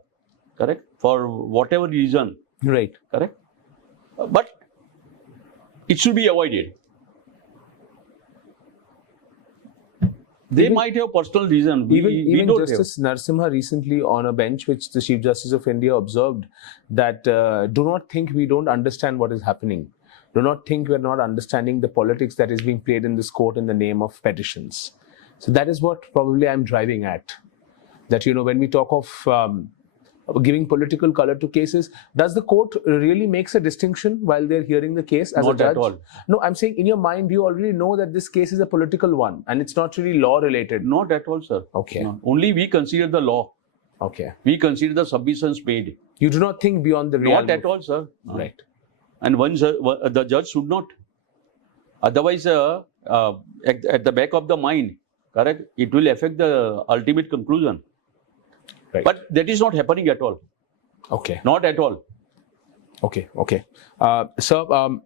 Correct. For whatever reason. Right. Correct. But it should be avoided. They might have personal reason. Even Justice Narasimha recently on a bench, which the Chief Justice of India observed, that do not think we don't understand what is happening. Do not think we're not understanding the politics that is being played in this court in the name of petitions. So that is what probably I'm driving at. That, when we talk of giving political color to cases, does the court really makes a distinction while they're hearing the case as a judge? Not at all. No, I'm saying in your mind, you already know that this case is a political one and it's not really law related. Not at all, sir. Okay. No. Only we consider the law. Okay. We consider the submissions made. You do not think beyond the reality. Not at all, sir. Right. And the judge should not. Otherwise, at the back of the mind, correct, it will affect the ultimate conclusion. Right. But that is not happening at all. Okay. Not at all. Okay. So,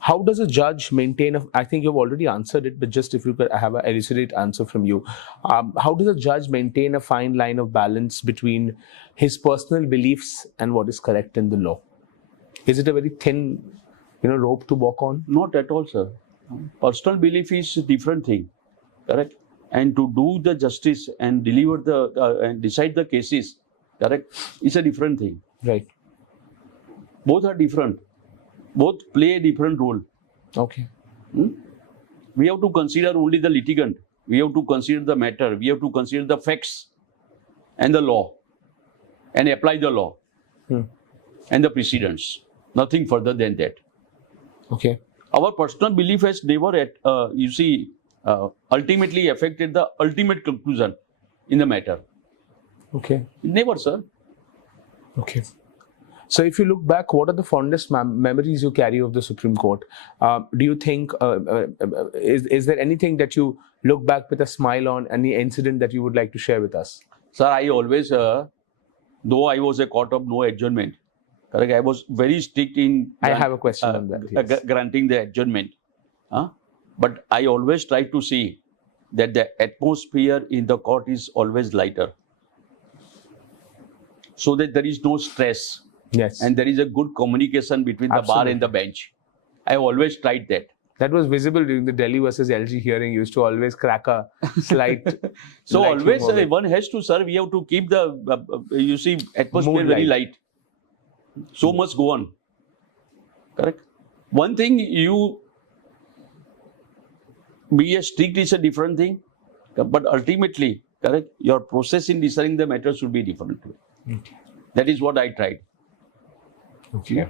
How does a judge maintain I think you've already answered it, but just if you could have an elucidate answer from you. How does a judge maintain a fine line of balance between his personal beliefs and what is correct in the law? Is it a very thin, rope to walk on? Not at all, sir. Personal belief is a different thing, correct? And to do the justice and deliver and decide the cases, correct, is a different thing. Right. Both are different. Both play a different role. Okay. We have to consider only the litigant. We have to consider the matter. We have to consider the facts and the law and apply the law and the precedents. Nothing further than that. Okay. Our personal belief has never, ultimately affected the ultimate conclusion in the matter. Okay. Never, sir. Okay. So if you look back, what are the fondest memories you carry of the Supreme Court? Do you think, is there anything that you look back with a smile on, any incident that you would like to share with us? Sir, I always, though I was a court of no adjournment, correct, I was very strict in I have a question on that. Yes. Granting the adjournment. But I always try to see that the atmosphere in the court is always lighter, so that there is no stress. Yes. And there is a good communication between the bar and the bench. I always tried that. That was visible during the Delhi versus LG hearing. You used to always crack a slight. So always one has to, sir, we have to keep the, atmosphere very light. So must go on. Correct? One thing, you be a strict is a different thing. But ultimately, correct, your process in deciding the matter should be different. Okay. That is what I tried. Okay.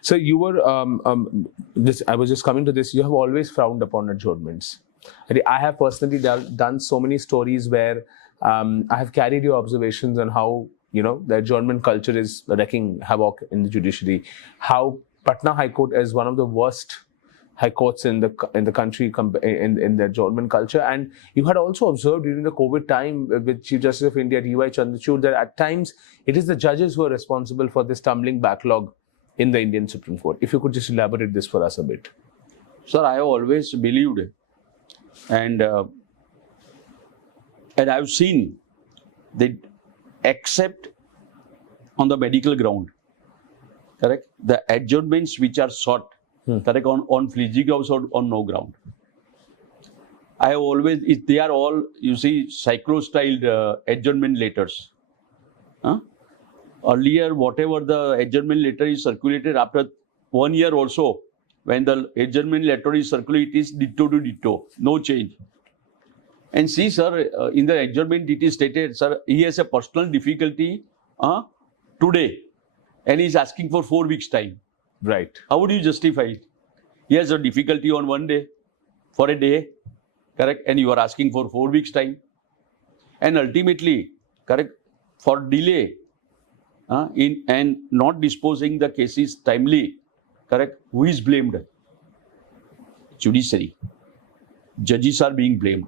So you were, I was just coming to this, you have always frowned upon adjournments. I have personally done so many stories where I have carried your observations on how, the adjournment culture is wreaking havoc in the judiciary. How Patna High Court is one of the worst high courts in the country in the adjournment culture. And you had also observed during the COVID time with Chief Justice of India, D.Y. Chandrachud, that at times it is the judges who are responsible for this tumbling backlog in the Indian Supreme Court. If you could just elaborate this for us a bit. Sir, I have always believed and I've seen that except on the medical ground, correct, the adjournments which are sought, correct, on flimsy grounds or on no ground. I have always, they are all, cyclo-styled adjournment letters. Earlier, whatever the adjournment letter is circulated after 1 year also, when the adjournment letter is circulated, it is ditto to ditto, no change. And see, sir, in the adjournment it is stated, sir, he has a personal difficulty today and he is asking for 4 weeks' time. Right. How would you justify it? He has a difficulty on one day, for a day, correct, and you are asking for 4 weeks' time. And ultimately, correct, for delay in and not disposing the cases timely, correct, who is blamed? Judiciary. Judges are being blamed.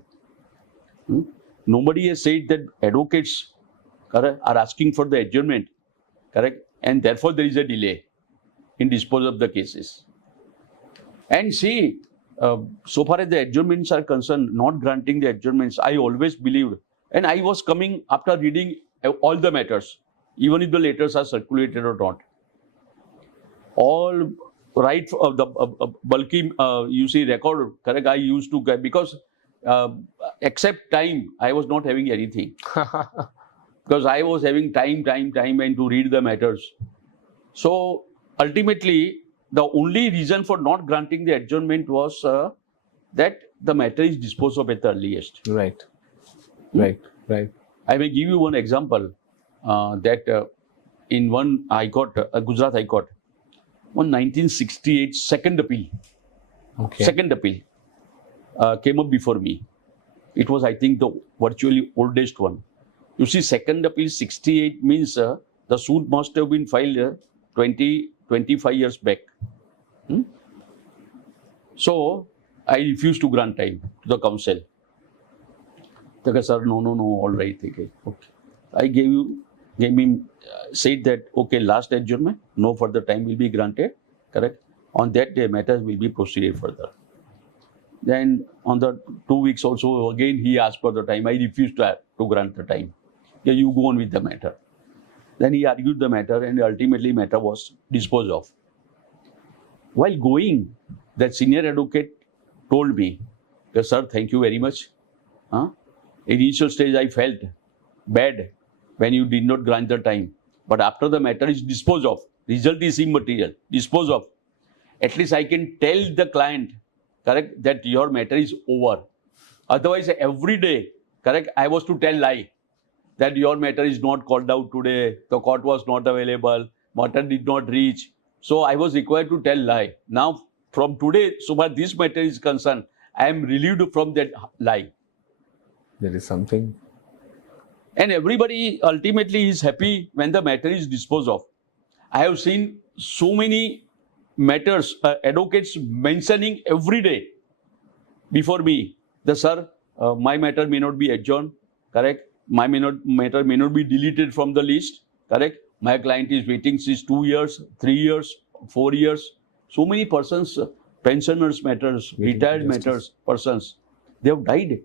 Nobody has said that advocates, correct, are asking for the adjournment, correct, and therefore there is a delay in disposal of the cases. And see, so far as the adjournments are concerned, not granting the adjournments, I always believed, and I was coming after reading all the matters, even if the letters are circulated or not. All right of the bulky, record, correct, I used to get, because except time, I was not having anything. Because I was having time and to read the matters. So ultimately, the only reason for not granting the adjournment was that the matter is disposed of at the earliest. Right. Right. I may give you one example that in one High Court, Gujarat High Court, one 1968 second appeal. Okay. Second appeal came up before me. It was, I think, the virtually oldest one. You see, second appeal 68 means the suit must have been filed 25 years back. So I refused to grant time to the counsel. They said, sir, no, all right. Okay. I said that, okay, last adjournment, no further time will be granted, correct? On that day, matters will be proceeded further. Then on the 2 weeks also, again he asked for the time. I refused to grant the time. Yeah, you go on with the matter. Then he argued the matter, and ultimately matter was disposed of. While going, that senior advocate told me, sir, thank you very much. Initial stage I felt bad when you did not grant the time. But after the matter is disposed of, result is immaterial, disposed of. At least I can tell the client, correct, that your matter is over. Otherwise, every day, correct, I was to tell lie that your matter is not called out today, the court was not available, matter did not reach. So I was required to tell lie. Now, from today, so far this matter is concerned, I am relieved from that lie. There is something. And everybody ultimately is happy when the matter is disposed of. I have seen so many matters, advocates mentioning every day before me, sir, my matter may not be adjourned, correct? My matter may not be deleted from the list, correct? My client is waiting since 2 years, 3 years, 4 years. So many persons, pensioners matters, retired matters, persons, they have died.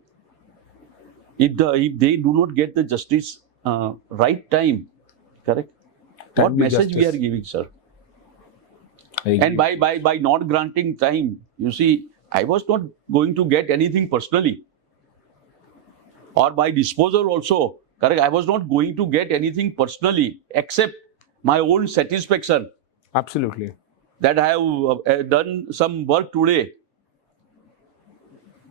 If they do not get the justice right time, correct? What message we are giving, sir? And by not granting time, you see, I was not going to get anything personally. Or by disposal also, correct? I was not going to get anything personally except my own satisfaction. Absolutely. That I have done some work today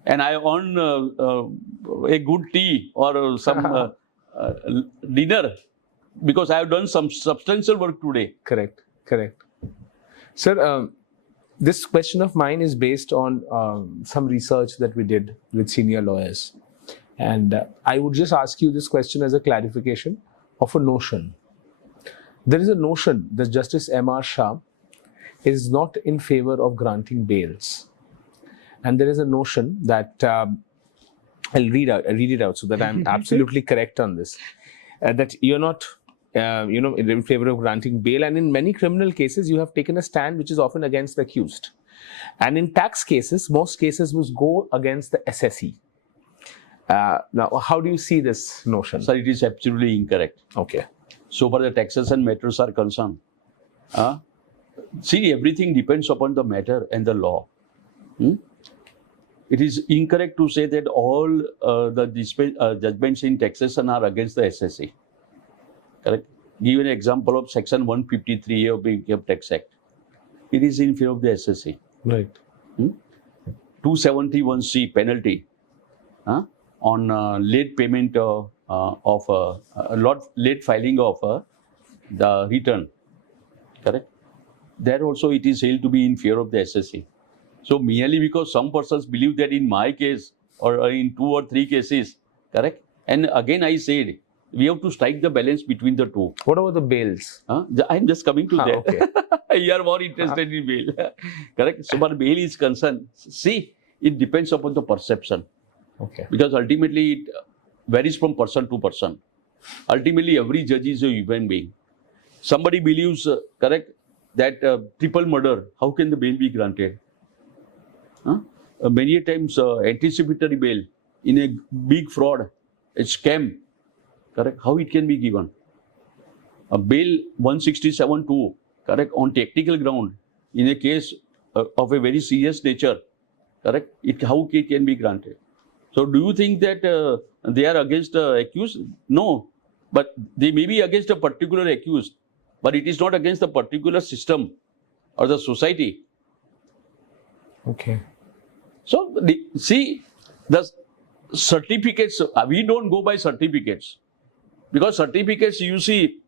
and I earn a good tea or some dinner because I have done some substantial work today. Correct. Sir, this question of mine is based on some research that we did with senior lawyers. And I would just ask you this question as a clarification of a notion. There is a notion that Justice MR Shah is not in favor of granting bails. And there is a notion that, I'll read it out so that I'm absolutely correct on this, that you're not in favor of granting bail. And in many criminal cases, you have taken a stand which is often against the accused. And in tax cases, most cases will go against the SSE. Now, how do you see this notion? Sir, it is absolutely incorrect. Okay. So far the taxation matters are concerned. See, everything depends upon the matter and the law. It is incorrect to say that all the judgments in taxation are against the SSE. Correct? Give an example of Section 153A of the Income Tax Act. It is in favor of the SSE. Right. 271C penalty on late payment late filing of the return. Correct? There also it is held to be in fear of the SSE. So merely because some persons believe that in my case or in 2 or 3 cases, correct? And again I said, we have to strike the balance between the two. What about the bails? I'm just coming to that. Okay. You are more interested in bail. Correct? So far bail is concerned, see, it depends upon the perception. Okay. Because ultimately it varies from person to person. Ultimately every judge is a human being. Somebody believes, correct, that triple murder, how can the bail be granted? Many times anticipatory bail in a big fraud, a scam, correct, how it can be given? A bail 167(2), correct, on technical ground, in a case of a very serious nature, correct, how it can be granted? So do you think that they are against the accused? No, but they may be against a particular accused, but it is not against the particular system or the society. Okay. So see, the certificates, we don't go by certificates, because certificates, you see,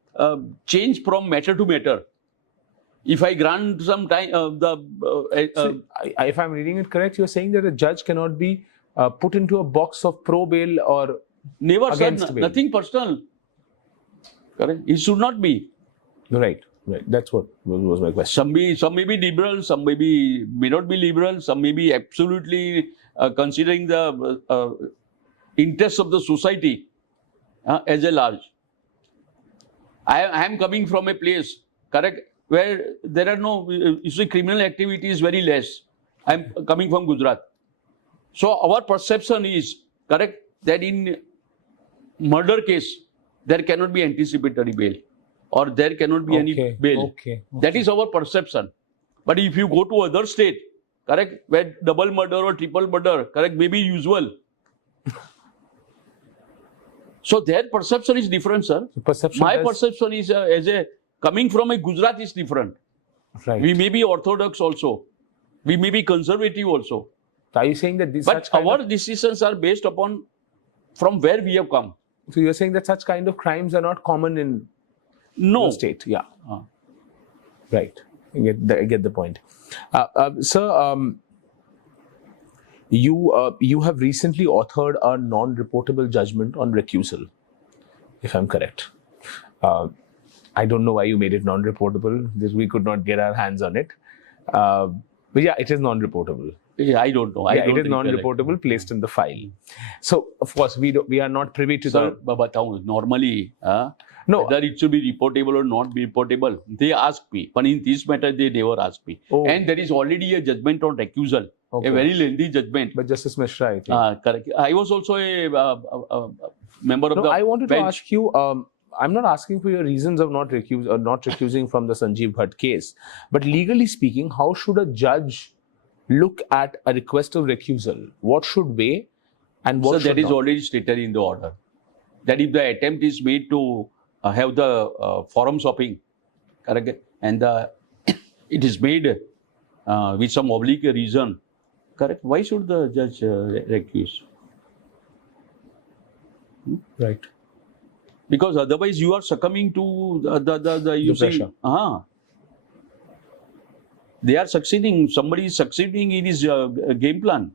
change from matter to matter. If I grant some time, if I'm reading it correct, you're saying that a judge cannot be put into a box of pro bail or never, against sir, bail. Nothing personal. Correct? It should not be. Right. That's what was my question. Some may be liberal, some may not be liberal, some may be absolutely considering the interests of the society as a large. I am coming from a place, correct, where there are no, you see, criminal activity is very less. I'm coming from Gujarat. So our perception is, correct, that in murder case, there cannot be anticipatory bail or there cannot be any bail. Okay. That is our perception. But if you go to other state, correct, where double murder or triple murder, correct, may be usual. So their perception is different, sir. My perception is coming from a Gujarat is different. Right. We may be orthodox also. We may be conservative also. Are you saying that But our decisions are based upon from where we have come. So you're saying that such kind of crimes are not common in the state? Yeah. Right. I get the point. Sir, you have recently authored a non-reportable judgment on recusal, if I'm correct. I don't know why you made it non-reportable. We could not get our hands on it. But yeah, it is non-reportable. Yeah, I don't know. It is non-reportable, placed in the file. So, of course, we are not privy to Sir, but normally, whether it should be reportable or not be reportable, they ask me. But in this matter, they never ask me. Oh. And there is already a judgment on recusal, a very lengthy judgment. But Justice Mishra, I think. Correct. I was also a member of the I wanted bench. to ask you, I'm not asking for your reasons of not recusing from the Sanjeev Bhatt case, but legally speaking, how should a judge look at a request of recusal? What should weigh and what should that is not? already stated in the order. That if the attempt is made to have the forum shopping, correct, and it is made with some oblique reason, correct, why should the judge recuse? Right. Because otherwise you are succumbing to the pressure. They are succeeding. Somebody is succeeding in his game plan.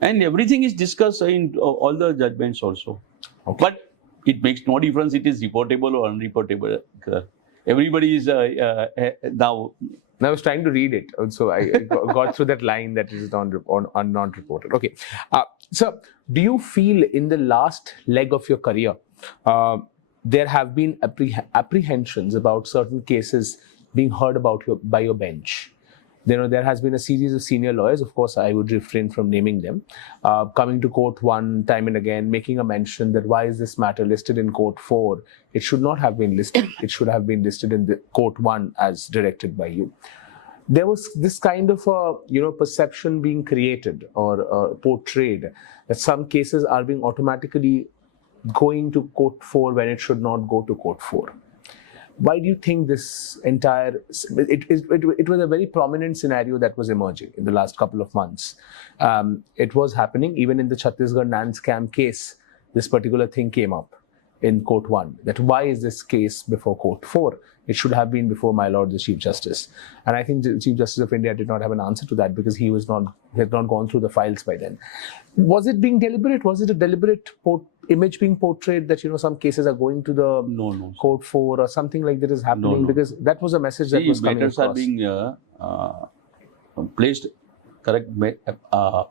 And everything is discussed in all the judgments also. Okay. But it makes no difference it is reportable or unreportable. Everybody is now... I was trying to read it. So I got through that line that it is non-reported. Okay. So do you feel in the last leg of your career, there have been apprehensions about certain cases being heard about by your bench? There has been a series of senior lawyers, of course, I would refrain from naming them, coming to court one time and again, making a mention that why is this matter listed in court 4? It should not have been listed. It should have been listed in the court 1 as directed by you. There was this kind of perception being created or portrayed that some cases are being automatically going to court 4 when it should not go to court 4. Why do you think this entire... It was a very prominent scenario that was emerging in the last couple of months. It was happening even in the Chhattisgarh NAN scam case. This particular thing came up in court 1. That why is this case before court 4? It should have been before my Lord the Chief Justice. And I think the Chief Justice of India did not have an answer to that because he had not gone through the files by then. Was it being deliberate? Was it a deliberate image being portrayed that some cases are going to the court 4 or something like that is happening? Because that was a message that was coming across. Matters are being placed, correct.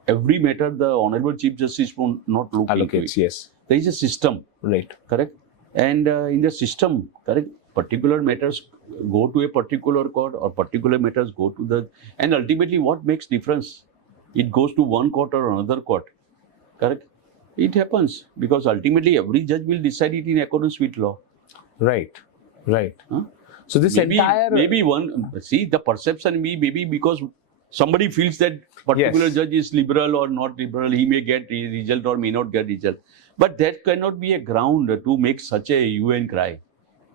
Every matter the Honorable Chief Justice will not look into it. Yes. There is a system, right? Correct. And in the system, correct, particular matters go to a particular court or particular matters go to the... And ultimately what makes difference? It goes to one court or another court, correct? It happens because ultimately every judge will decide it in accordance with law. Right. Huh? So this maybe the perception maybe because somebody feels that particular judge is liberal or not liberal, he may get result or may not get result. But that cannot be a ground to make such a hue and cry.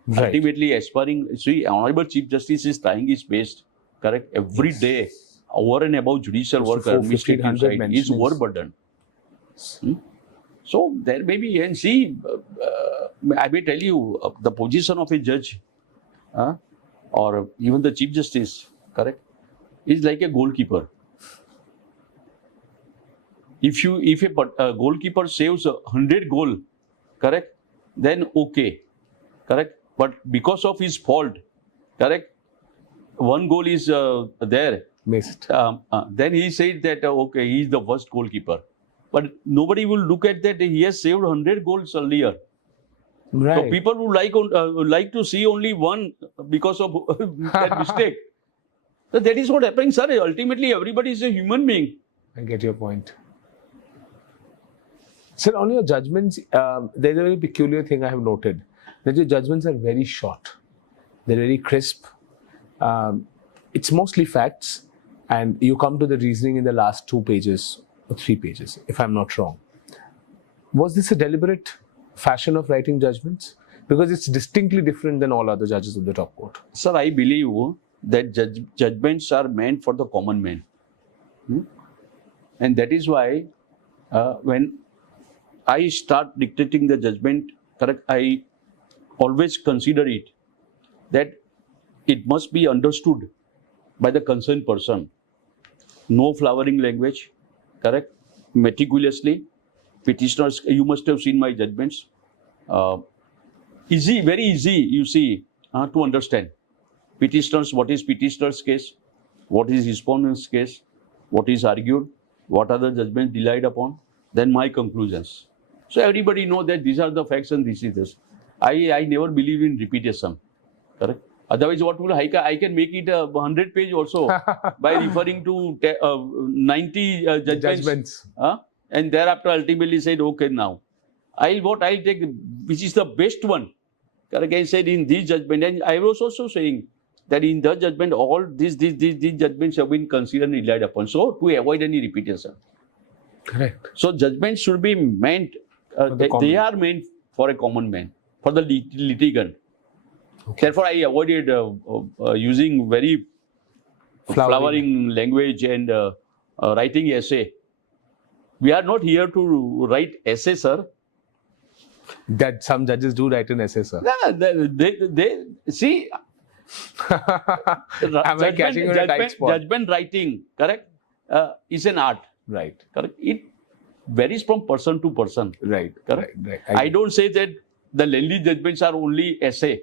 Right. Ultimately, Honorable Chief Justice is trying his best, correct? Every day, over and above judicial work, administrative side is overburdened. So there may be, and I may tell you, the position of a judge or even the Chief Justice, correct, is like a goalkeeper. If a goalkeeper saves 100 goals, correct, then okay, correct. But because of his fault, correct, 1 goal is there. Missed. Then he said that okay, he is the worst goalkeeper. But nobody will look at that. He has saved 100 goals earlier. Right. So people would like to see only one because of that mistake. So that is what happening, sir. Ultimately, everybody is a human being. I get your point. Sir, on your judgments, there's a very peculiar thing I have noted, that your judgments are very short. They're very crisp. It's mostly facts, and you come to the reasoning in the last 2 pages or 3 pages, if I'm not wrong. Was this a deliberate fashion of writing judgments? Because it's distinctly different than all other judges of the top court. Sir, I believe that judgments are meant for the common man. And that is why when I start dictating the judgment, correct, I always consider it that it must be understood by the concerned person. No flowering language, correct, meticulously. Petitioners, you must have seen my judgments. Easy, very easy, you see, to understand. Petitioners, what is petitioner's case? What is respondent's case? What is argued? What are the judgments relied upon? Then my conclusions. So everybody knows that these are the facts and this is this. I never believe in repetition, correct? Otherwise, what will I can make it a 100-page also by referring to 90 judgments. And thereafter ultimately said, okay, now I'll take which is the best one. Correct? I said in this judgment, and I was also saying that in the judgment, all these judgments have been considered and relied upon. So to avoid any repetition. Correct. So judgments should be meant, they are meant for a common man, for the litigant. Okay. Therefore, I avoided using very flowering language and writing essay. We are not here to write essay, sir. That some judges do write an essay, sir. Yeah, they see. Am I catching you in a tight spot? Judgment writing, correct, is an art. Right. Correct. It varies from person to person. Right. Correct. Right. I don't say that the lengthy judgments are only essay.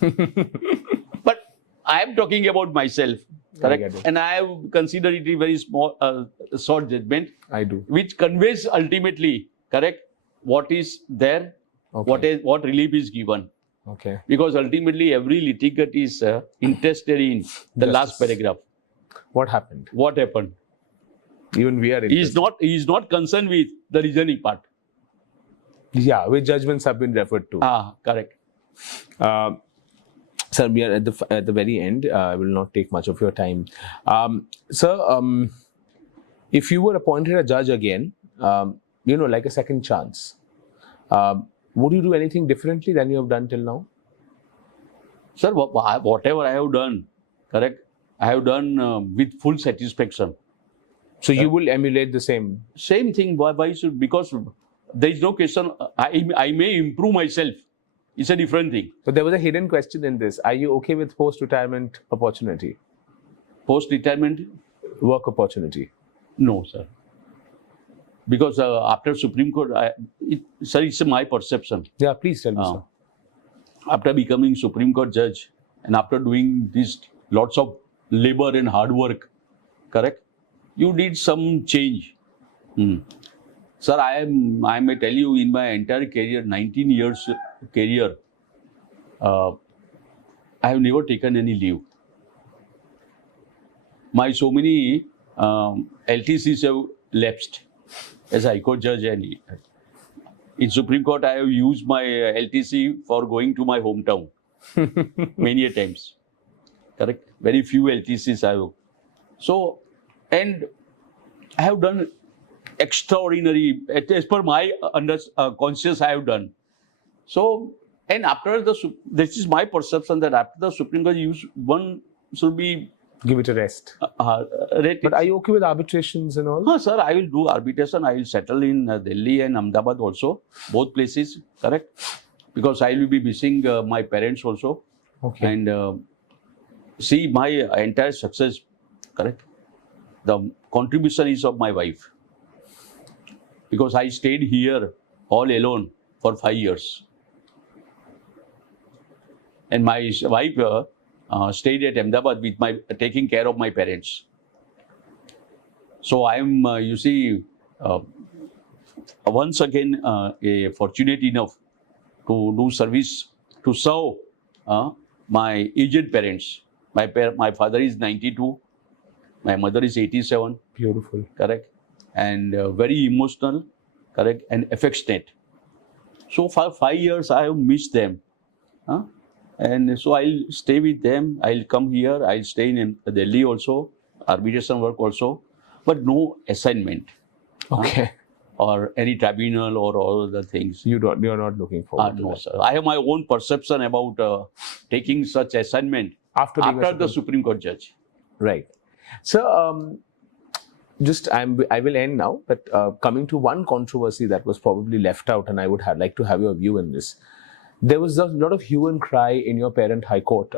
But I am talking about myself. Correct. And I have considered it a very small, short judgment. I do. Which conveys ultimately, correct, what is there, okay, what relief is given. Okay. Because ultimately every litigant is interested in the last paragraph. What happened? What happened? Even we are interested. He is not concerned with the reasoning part. Yeah, which judgments have been referred to. Correct. Sir, we are at the very end. I will not take much of your time. Sir, if you were appointed a judge again, like a second chance, would you do anything differently than you have done till now? Sir, whatever I have done, correct, I have done with full satisfaction. So you will emulate the same? Same thing. Why should? Because there is no question. I may improve myself. It's a different thing. But there was a hidden question in this. Are you okay with post-retirement opportunity? Post-retirement? Work opportunity? No, sir. Because after Supreme Court, sir, it's my perception. Yeah, please tell me, sir. After becoming Supreme Court judge and after doing this lots of labor and hard work, correct, you did some change. Sir, I may tell you, in my entire career, 19 years career, I have never taken any leave. My so many LTCs have lapsed as a High Court judge, and in Supreme Court, I have used my LTC for going to my hometown many a times. Correct? Very few LTCs I have. So, and I have done extraordinary, as per my conscience, I have done. So, and after this is my perception that after the Supreme Court, one should be give it a rest. But are you okay with arbitrations and all? Sir, I will do arbitration. I will settle in Delhi and Ahmedabad also, both places, correct? Because I will be missing my parents also. Okay. And see my entire success, correct? The contribution is of my wife. Because I stayed here all alone for 5 years. And my wife stayed at Ahmedabad with taking care of my parents. So I am, you see, once again fortunate enough to do service, to serve my aged parents. My father is 92, my mother is 87. Beautiful. Correct, and very emotional, correct, and affectionate. So for 5 years I have missed them, and so I'll stay with them. I'll come here. I'll stay in Delhi also, arbitration work also, but no assignment. Okay. Or any tribunal or all other things. You're not looking forward to No, that. sir. I have my own perception about taking such assignment After the Supreme Court judge. Right. So, I will end now, but coming to one controversy that was probably left out, and I would like to have your view in this. There was a lot of hue and cry in your parent High Court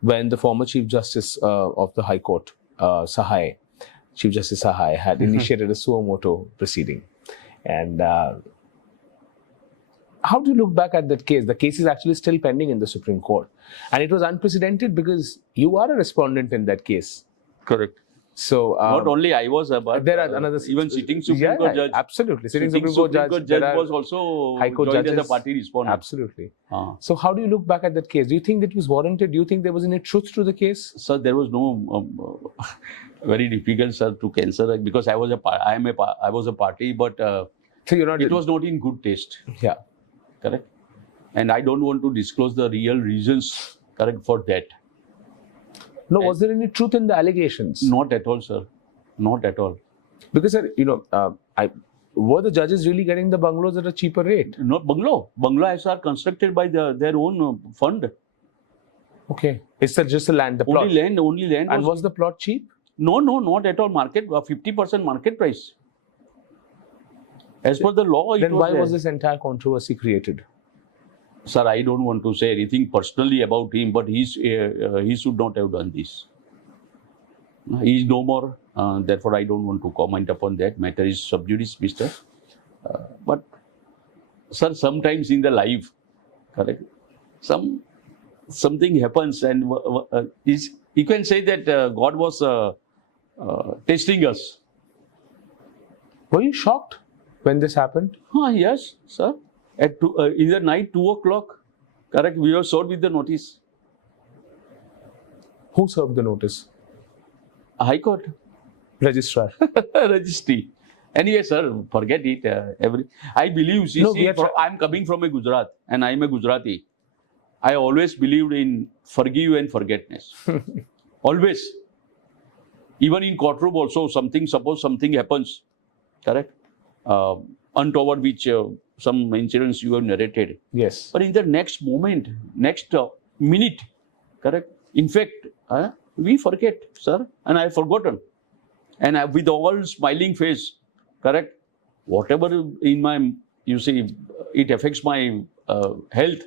when the former Chief Justice of the High Court, Chief Justice Shah, had initiated a suo motu proceeding. And how do you look back at that case? The case is actually still pending in the Supreme Court. And it was unprecedented because you are a respondent in that case. Correct. So not only I was, but there are another even sitting Supreme Court judge. Absolutely. Sitting Supreme Court judge was also High Court joined judges, as a party respondent. Absolutely. So how do you look back at that case? Do you think that it was warranted? Do you think there was any truth to the case? Sir, there was no very difficult, sir, to cancel because I was a party, but so you're not. It was not in good taste. Yeah. Correct. And I don't want to disclose the real reasons, correct, for that. No, was there any truth in the allegations? Not at all, sir. Not at all. Because, sir, were the judges really getting the bungalows at a cheaper rate? Not bungalow. Bungalows are constructed by their own fund. Okay. It's just the land, the plot? Only land. And was the plot cheap? No, not at all. Market, 50% market price. As per the law, then why was this entire controversy created? Sir, I don't want to say anything personally about him, but he should not have done this. He is no more. Therefore, I don't want to comment upon that. Matter is sub judice, mister. But, sir, sometimes in the life, correct, something happens and you can say that God was testing us. Were you shocked when this happened? Yes, sir. At in the night, 2 o'clock, correct, we were served with the notice. Who served the notice? High Court. Registrar. Registry. Anyway, sir, forget it. I believe, I'm coming from a Gujarat and I'm a Gujarati. I always believed in forgive and forgetness. Always. Even in courtroom also, suppose something happens, correct? Untoward which some incidents you have narrated. Yes. But in the next moment, next minute, correct? In fact, we forget, sir, and I have forgotten. And with all smiling face, correct? Whatever in my, it affects my health,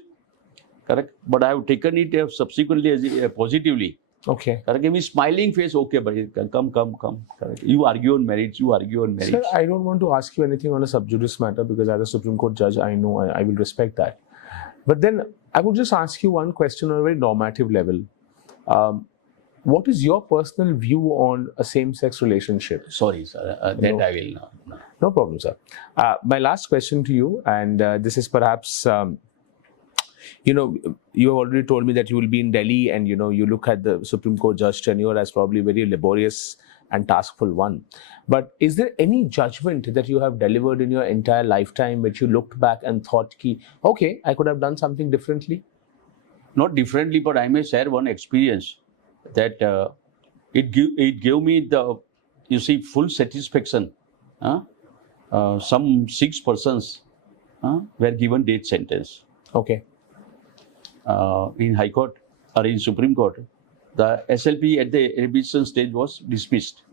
correct? But I have taken it subsequently as positively. Okay. Correct? With smiling face, okay, but come, correct? You argue on merits, Sir, I don't want to ask you anything on a sub judice matter because as a Supreme Court judge, I know I will respect that. But then I would just ask you one question on a very normative level. What is your personal view on a same-sex relationship? Sorry, sir. I will not. No problem, sir. My last question to you, and this is perhaps, you have already told me that you will be in Delhi and, you look at the Supreme Court judge tenure as probably a very laborious and taskful one. But is there any judgment that you have delivered in your entire lifetime which you looked back and thought, okay, I could have done something differently? Not differently, but I may share one experience that it gave me the, full satisfaction. Some 6 persons were given death sentence. Okay. In High Court or in Supreme Court, the SLP at the arbitration stage was dismissed.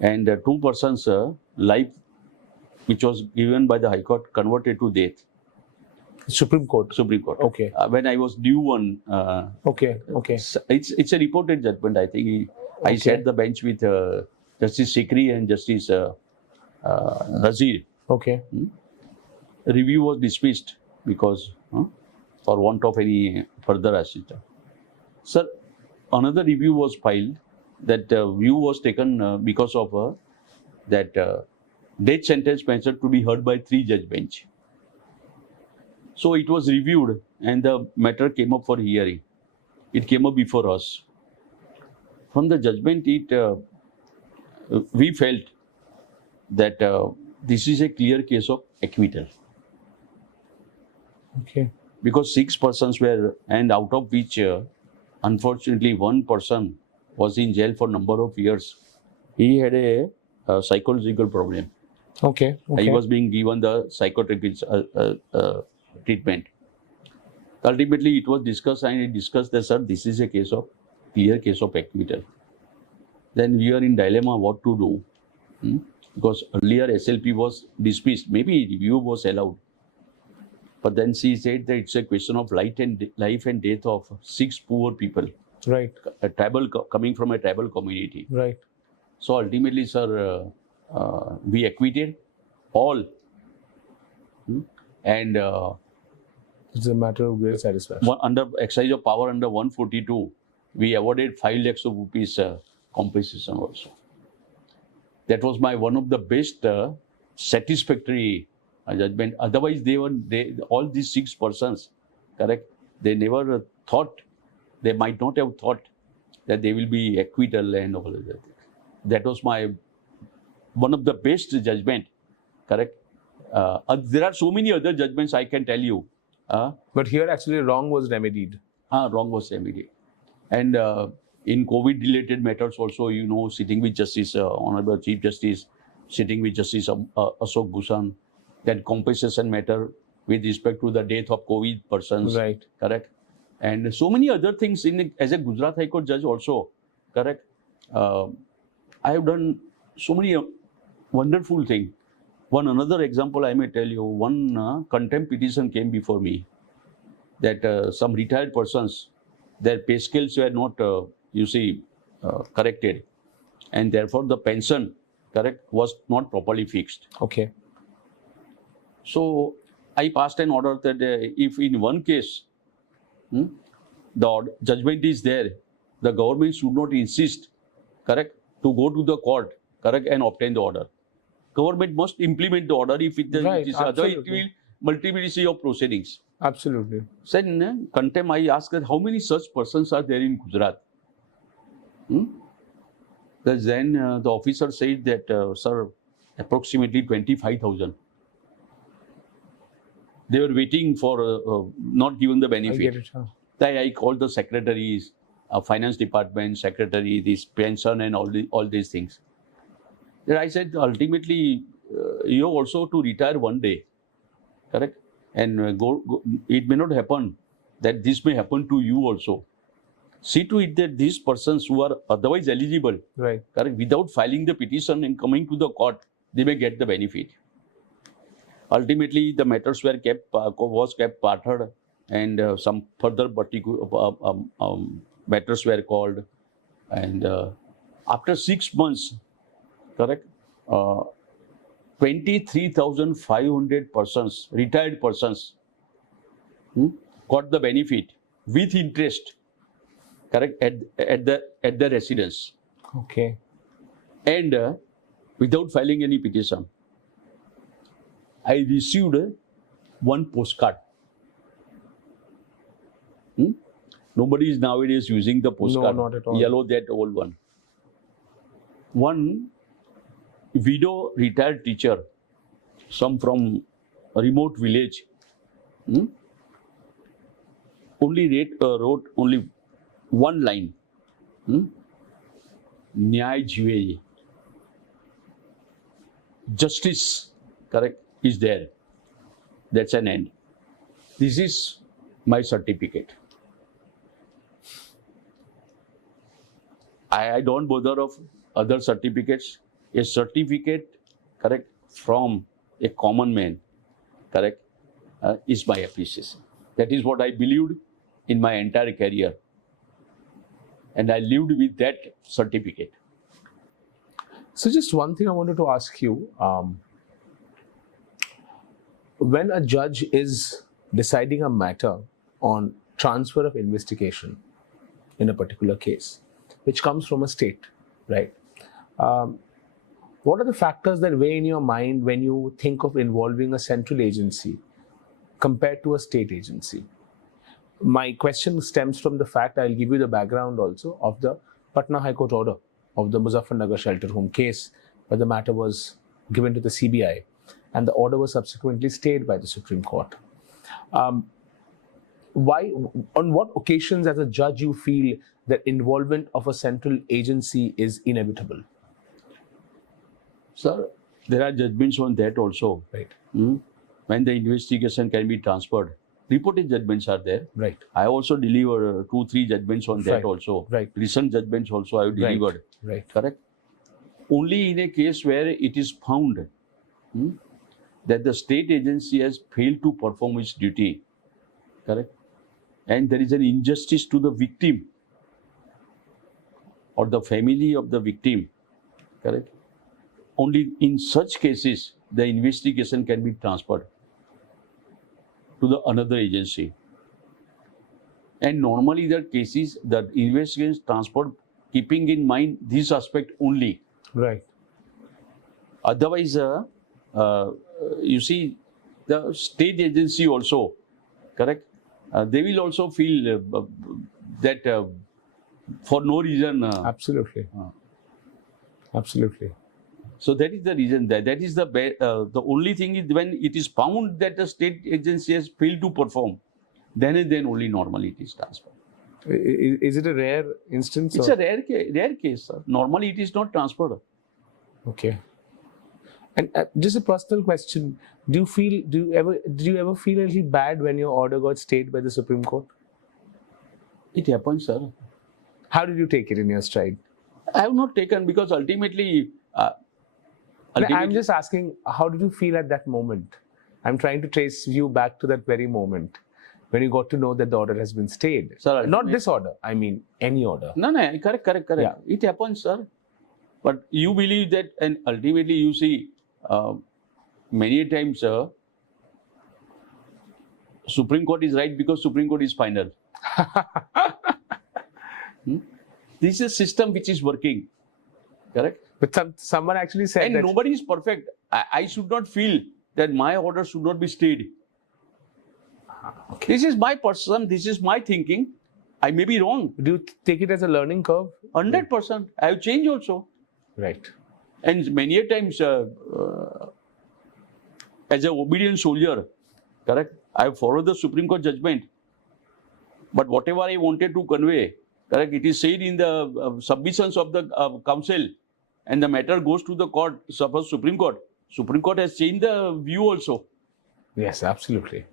And 2 persons' life, which was given by the High Court, converted to death. Supreme Court. Okay. When I was due one. Okay. It's a reported judgment. I think I sat the bench with Justice Sikri and Justice Nazir. Okay. Review was dismissed because for want of any further assistance. Sir, another review was filed. That view was taken because of that death sentence measure to be heard by 3-judge bench. So it was reviewed and the matter came up for hearing. It came up before us. From the judgment, we felt that this is a clear case of acquittal. Okay. Because 6 persons were, and out of which, unfortunately, one person was in jail for a number of years. He had a psychological problem. Okay. He was being given the psychotropic treatment. Ultimately, it was discussed and it discussed that, sir, this is a clear case of acquittal. Then we are in dilemma what to do. Because earlier SLP was dismissed. Maybe review was allowed. But then she said that it's a question of life and death of 6 poor people. Right. Coming from a tribal community. Right. So ultimately, sir, we acquitted all. And It's a matter of great satisfaction. under exercise of power under 142, we awarded 5 lakhs of rupees compensation also. That was one of the best satisfactory judgment. Otherwise, all these 6 persons, correct? They never thought, they might not have thought that they will be acquittal and all of that. That was one of the best judgment, correct? There are so many other judgments I can tell you. But here actually wrong was remedied. Wrong was remedied. And in COVID-related matters also, sitting with Justice, Honorable Chief Justice, sitting with Justice Ashok Bhushan, that compensation matter with respect to the death of COVID persons, Right. Correct? And so many other things as a Gujarat High Court judge also, correct? I have done so many wonderful things. Another example I may tell you, one contempt petition came before me that some retired persons, their pay scales were not, corrected. And therefore the pension, correct, was not properly fixed. Okay. So I passed an order that if in one case, the judgment is there, the government should not insist, correct, to go to the court, correct, and obtain the order. Government must implement the order. If it is otherwise, it will multiplicity of proceedings. Absolutely. Said in contempt, I asked that how many such persons are there in Gujarat? Then the officer said that, sir, approximately 25,000. They were waiting for not given the benefit. I get it. Then I called the secretaries, finance department secretary, this pension and all these things. Then I said, ultimately, you also to retire one day, correct? And it may not happen that this may happen to you also. See to it that these persons who are otherwise eligible, right, correct, without filing the petition and coming to the court, they may get the benefit. Ultimately, the matters were kept parted, and some further matters were called. And after 6 months, correct, 23,500 persons, retired persons, got the benefit with interest, correct, at the residence. Okay. And without filing any petition. I received one postcard. Nobody is nowadays using the postcard. No, not at all. Yellow, that old one. One widow retired teacher, some from a remote village, only wrote only one line. Nyay jive. Justice, correct, is there. That's an end. This is my certificate. I don't bother of other certificates. A certificate, correct, from a common man, correct, is my appreciation. That is what I believed in my entire career. And I lived with that certificate. So just one thing I wanted to ask you. When a judge is deciding a matter on transfer of investigation in a particular case, which comes from a state, right? What are the factors that weigh in your mind when you think of involving a central agency compared to a state agency? My question stems from the fact, I'll give you the background also, of the Patna High Court order of the Muzaffarnagar shelter home case, where the matter was given to the CBI and the order was subsequently stayed by the Supreme Court. Why, on what occasions as a judge you feel that involvement of a central agency is inevitable? Sir, there are judgments on that also. Right. When the investigation can be transferred. Reported judgments are there. Right. I also delivered 2-3 judgments on that Right. also. Right. Recent judgments also I have delivered. Right. Correct? Only in a case where it is found that the state agency has failed to perform its duty. Correct? And there is an injustice to the victim or the family of the victim. Correct? Only in such cases the investigation can be transferred to the another agency. And normally the cases, the investigation is transferred keeping in mind this aspect only. Right. Otherwise, you see, the state agency also, correct? They will also feel that for no reason. Absolutely. Absolutely. So that is the reason. That is the only thing is when it is found that the state agency has failed to perform, then and then only normally it is transferred. Is it a rare instance? It's a rare case, sir. Normally it is not transferred. Okay. And just a personal question: did you ever feel a little bad when your order got stayed by the Supreme Court? It happens, sir. How did you take it in your stride? I have not taken because ultimately. I'm just asking, how did you feel at that moment? I'm trying to trace you back to that very moment when you got to know that the order has been stayed. Sir, not this order, I mean any order. No, correct. Yeah. It happens, sir. But you believe that, and ultimately you see, many times, Supreme Court is right because Supreme Court is final. This is a system which is working, correct? But someone actually said and that... nobody is perfect. I should not feel that my order should not be stayed. Okay. This is my person, this is my thinking. I may be wrong. Do you take it as a learning curve? 100%. I have changed also. Right. And many a times, as an obedient soldier, correct, I have followed the Supreme Court judgment. But whatever I wanted to convey, correct, it is said in the submissions of the counsel, and the matter goes to the court, suppose Supreme Court. Supreme Court has changed the view also. Yes, absolutely.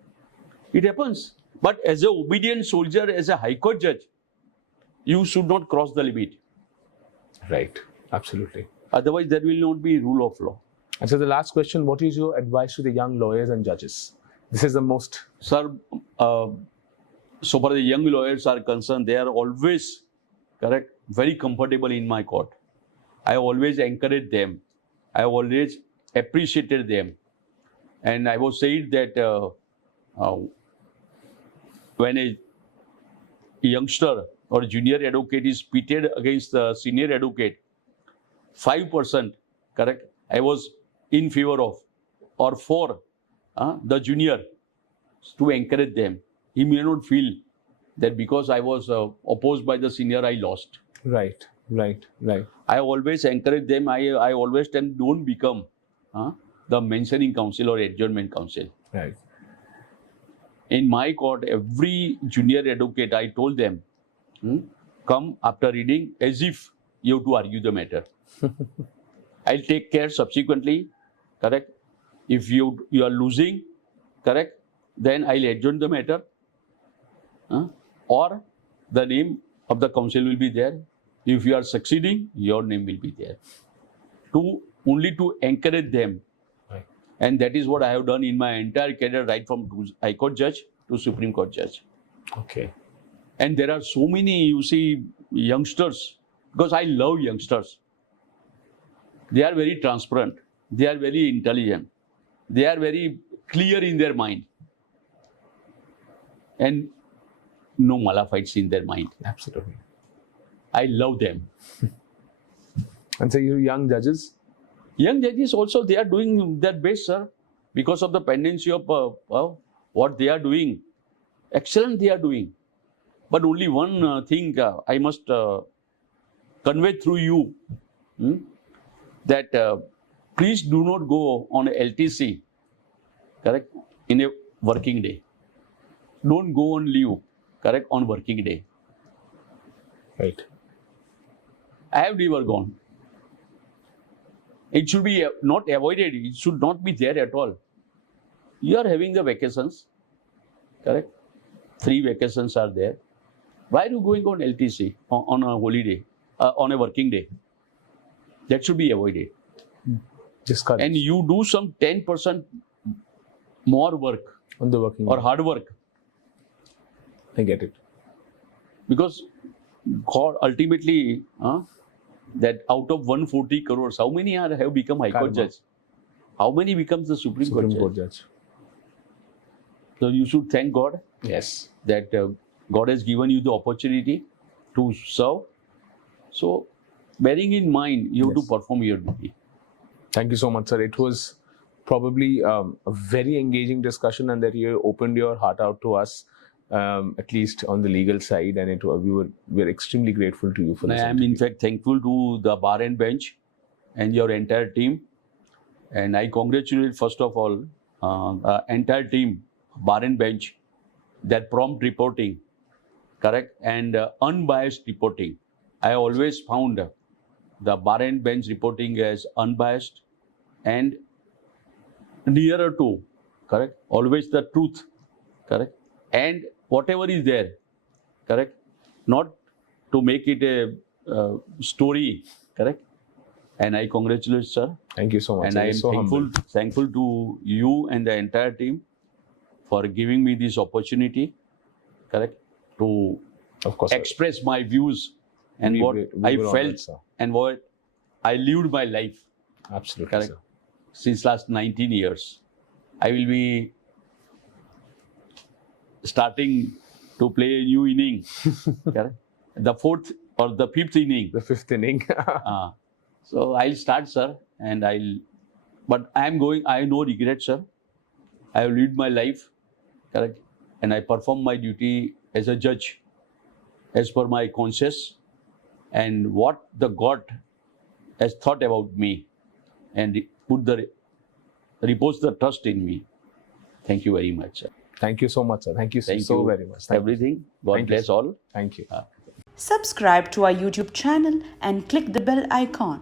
It happens. But as an obedient soldier, as a High Court judge, you should not cross the limit. Right. Absolutely. Otherwise, there will not be rule of law. And so the last question, what is your advice to the young lawyers and judges? This is the most... Sir, so far the young lawyers are concerned, they are always, correct, very comfortable in my court. I always encourage them. I always appreciated them. And I was saying that when a youngster or junior advocate is pitted against the senior advocate, 5%, correct, I was in favor of or for the junior to encourage them. He may not feel that because I was opposed by the senior, I lost. Right. I always encourage them. I always tell them, don't become the mentioning counsel or adjournment counsel. Right. In my court, every junior advocate, I told them, come after reading as if you have to argue the matter. I'll take care subsequently, correct? If you are losing, correct, then I'll adjourn the matter. Or the name of the counsel will be there. If you are succeeding, your name will be there. Only to encourage them. Right. And that is what I have done in my entire career, right from High Court judge to Supreme Court judge. Okay. And there are so many, you see, youngsters, because I love youngsters. They are very transparent. They are very intelligent. They are very clear in their mind. And no malafights in their mind. Absolutely. I love them. And so you young judges? Young judges also, they are doing their best, sir. Because of the pendency of what they are doing, excellent they are doing. But only one thing I must convey through you, that please do not go on a LTC, correct, in a working day. Don't go on leave, correct, on working day. Right. I have never gone. It should be not avoided. It should not be there at all. You are having the vacations, correct? 3 vacations are there. Why are you going on LTC on a holiday, on a working day? That should be avoided. Discouraged. And you do some 10% more work On the working or day. hard work, I get it. because God ultimately, that out of 140 crores, how many have become High Court Karma. judge? How many becomes the Supreme Supreme Court Court judge? judge. So you should thank God Yes. that God has given you the opportunity to serve. So bearing in mind, you have Yes. to perform your duty. Thank you so much, sir. It was probably a very engaging discussion, and that you opened your heart out to us, at least on the legal side. And we are extremely grateful to you for this. I am in fact thankful to the bar and bench and your entire team. And I congratulate first of all the entire team, bar and bench, that prompt reporting, correct, and unbiased reporting. I always found the bar and bench reporting as unbiased and nearer to, correct, always the truth, correct, and whatever is there, correct, not to make it a story, correct. And I congratulate, sir. Thank you so much. And sir. I am It's so humble. thankful to you and the entire team for giving me this opportunity, correct, to Of course, sir. express my views and We- what we I were felt honored, sir. and what I lived my life Absolutely, correct, sir. since last 19 years. I will be starting to play a new inning, correct? The 4th or the 5th inning. The 5th inning. So I'll start, sir, and but I have no regret, sir. I have lived my life, correct, and I perform my duty as a judge, as per my conscience, and what the God has thought about me, and repose the trust in me. Thank you very much, sir. Thank you so much, sir. Thank you Thank so you. very much. Thank you. Everything. God Thank you, bless sir. all. Thank you. Subscribe to our YouTube channel and click the bell icon.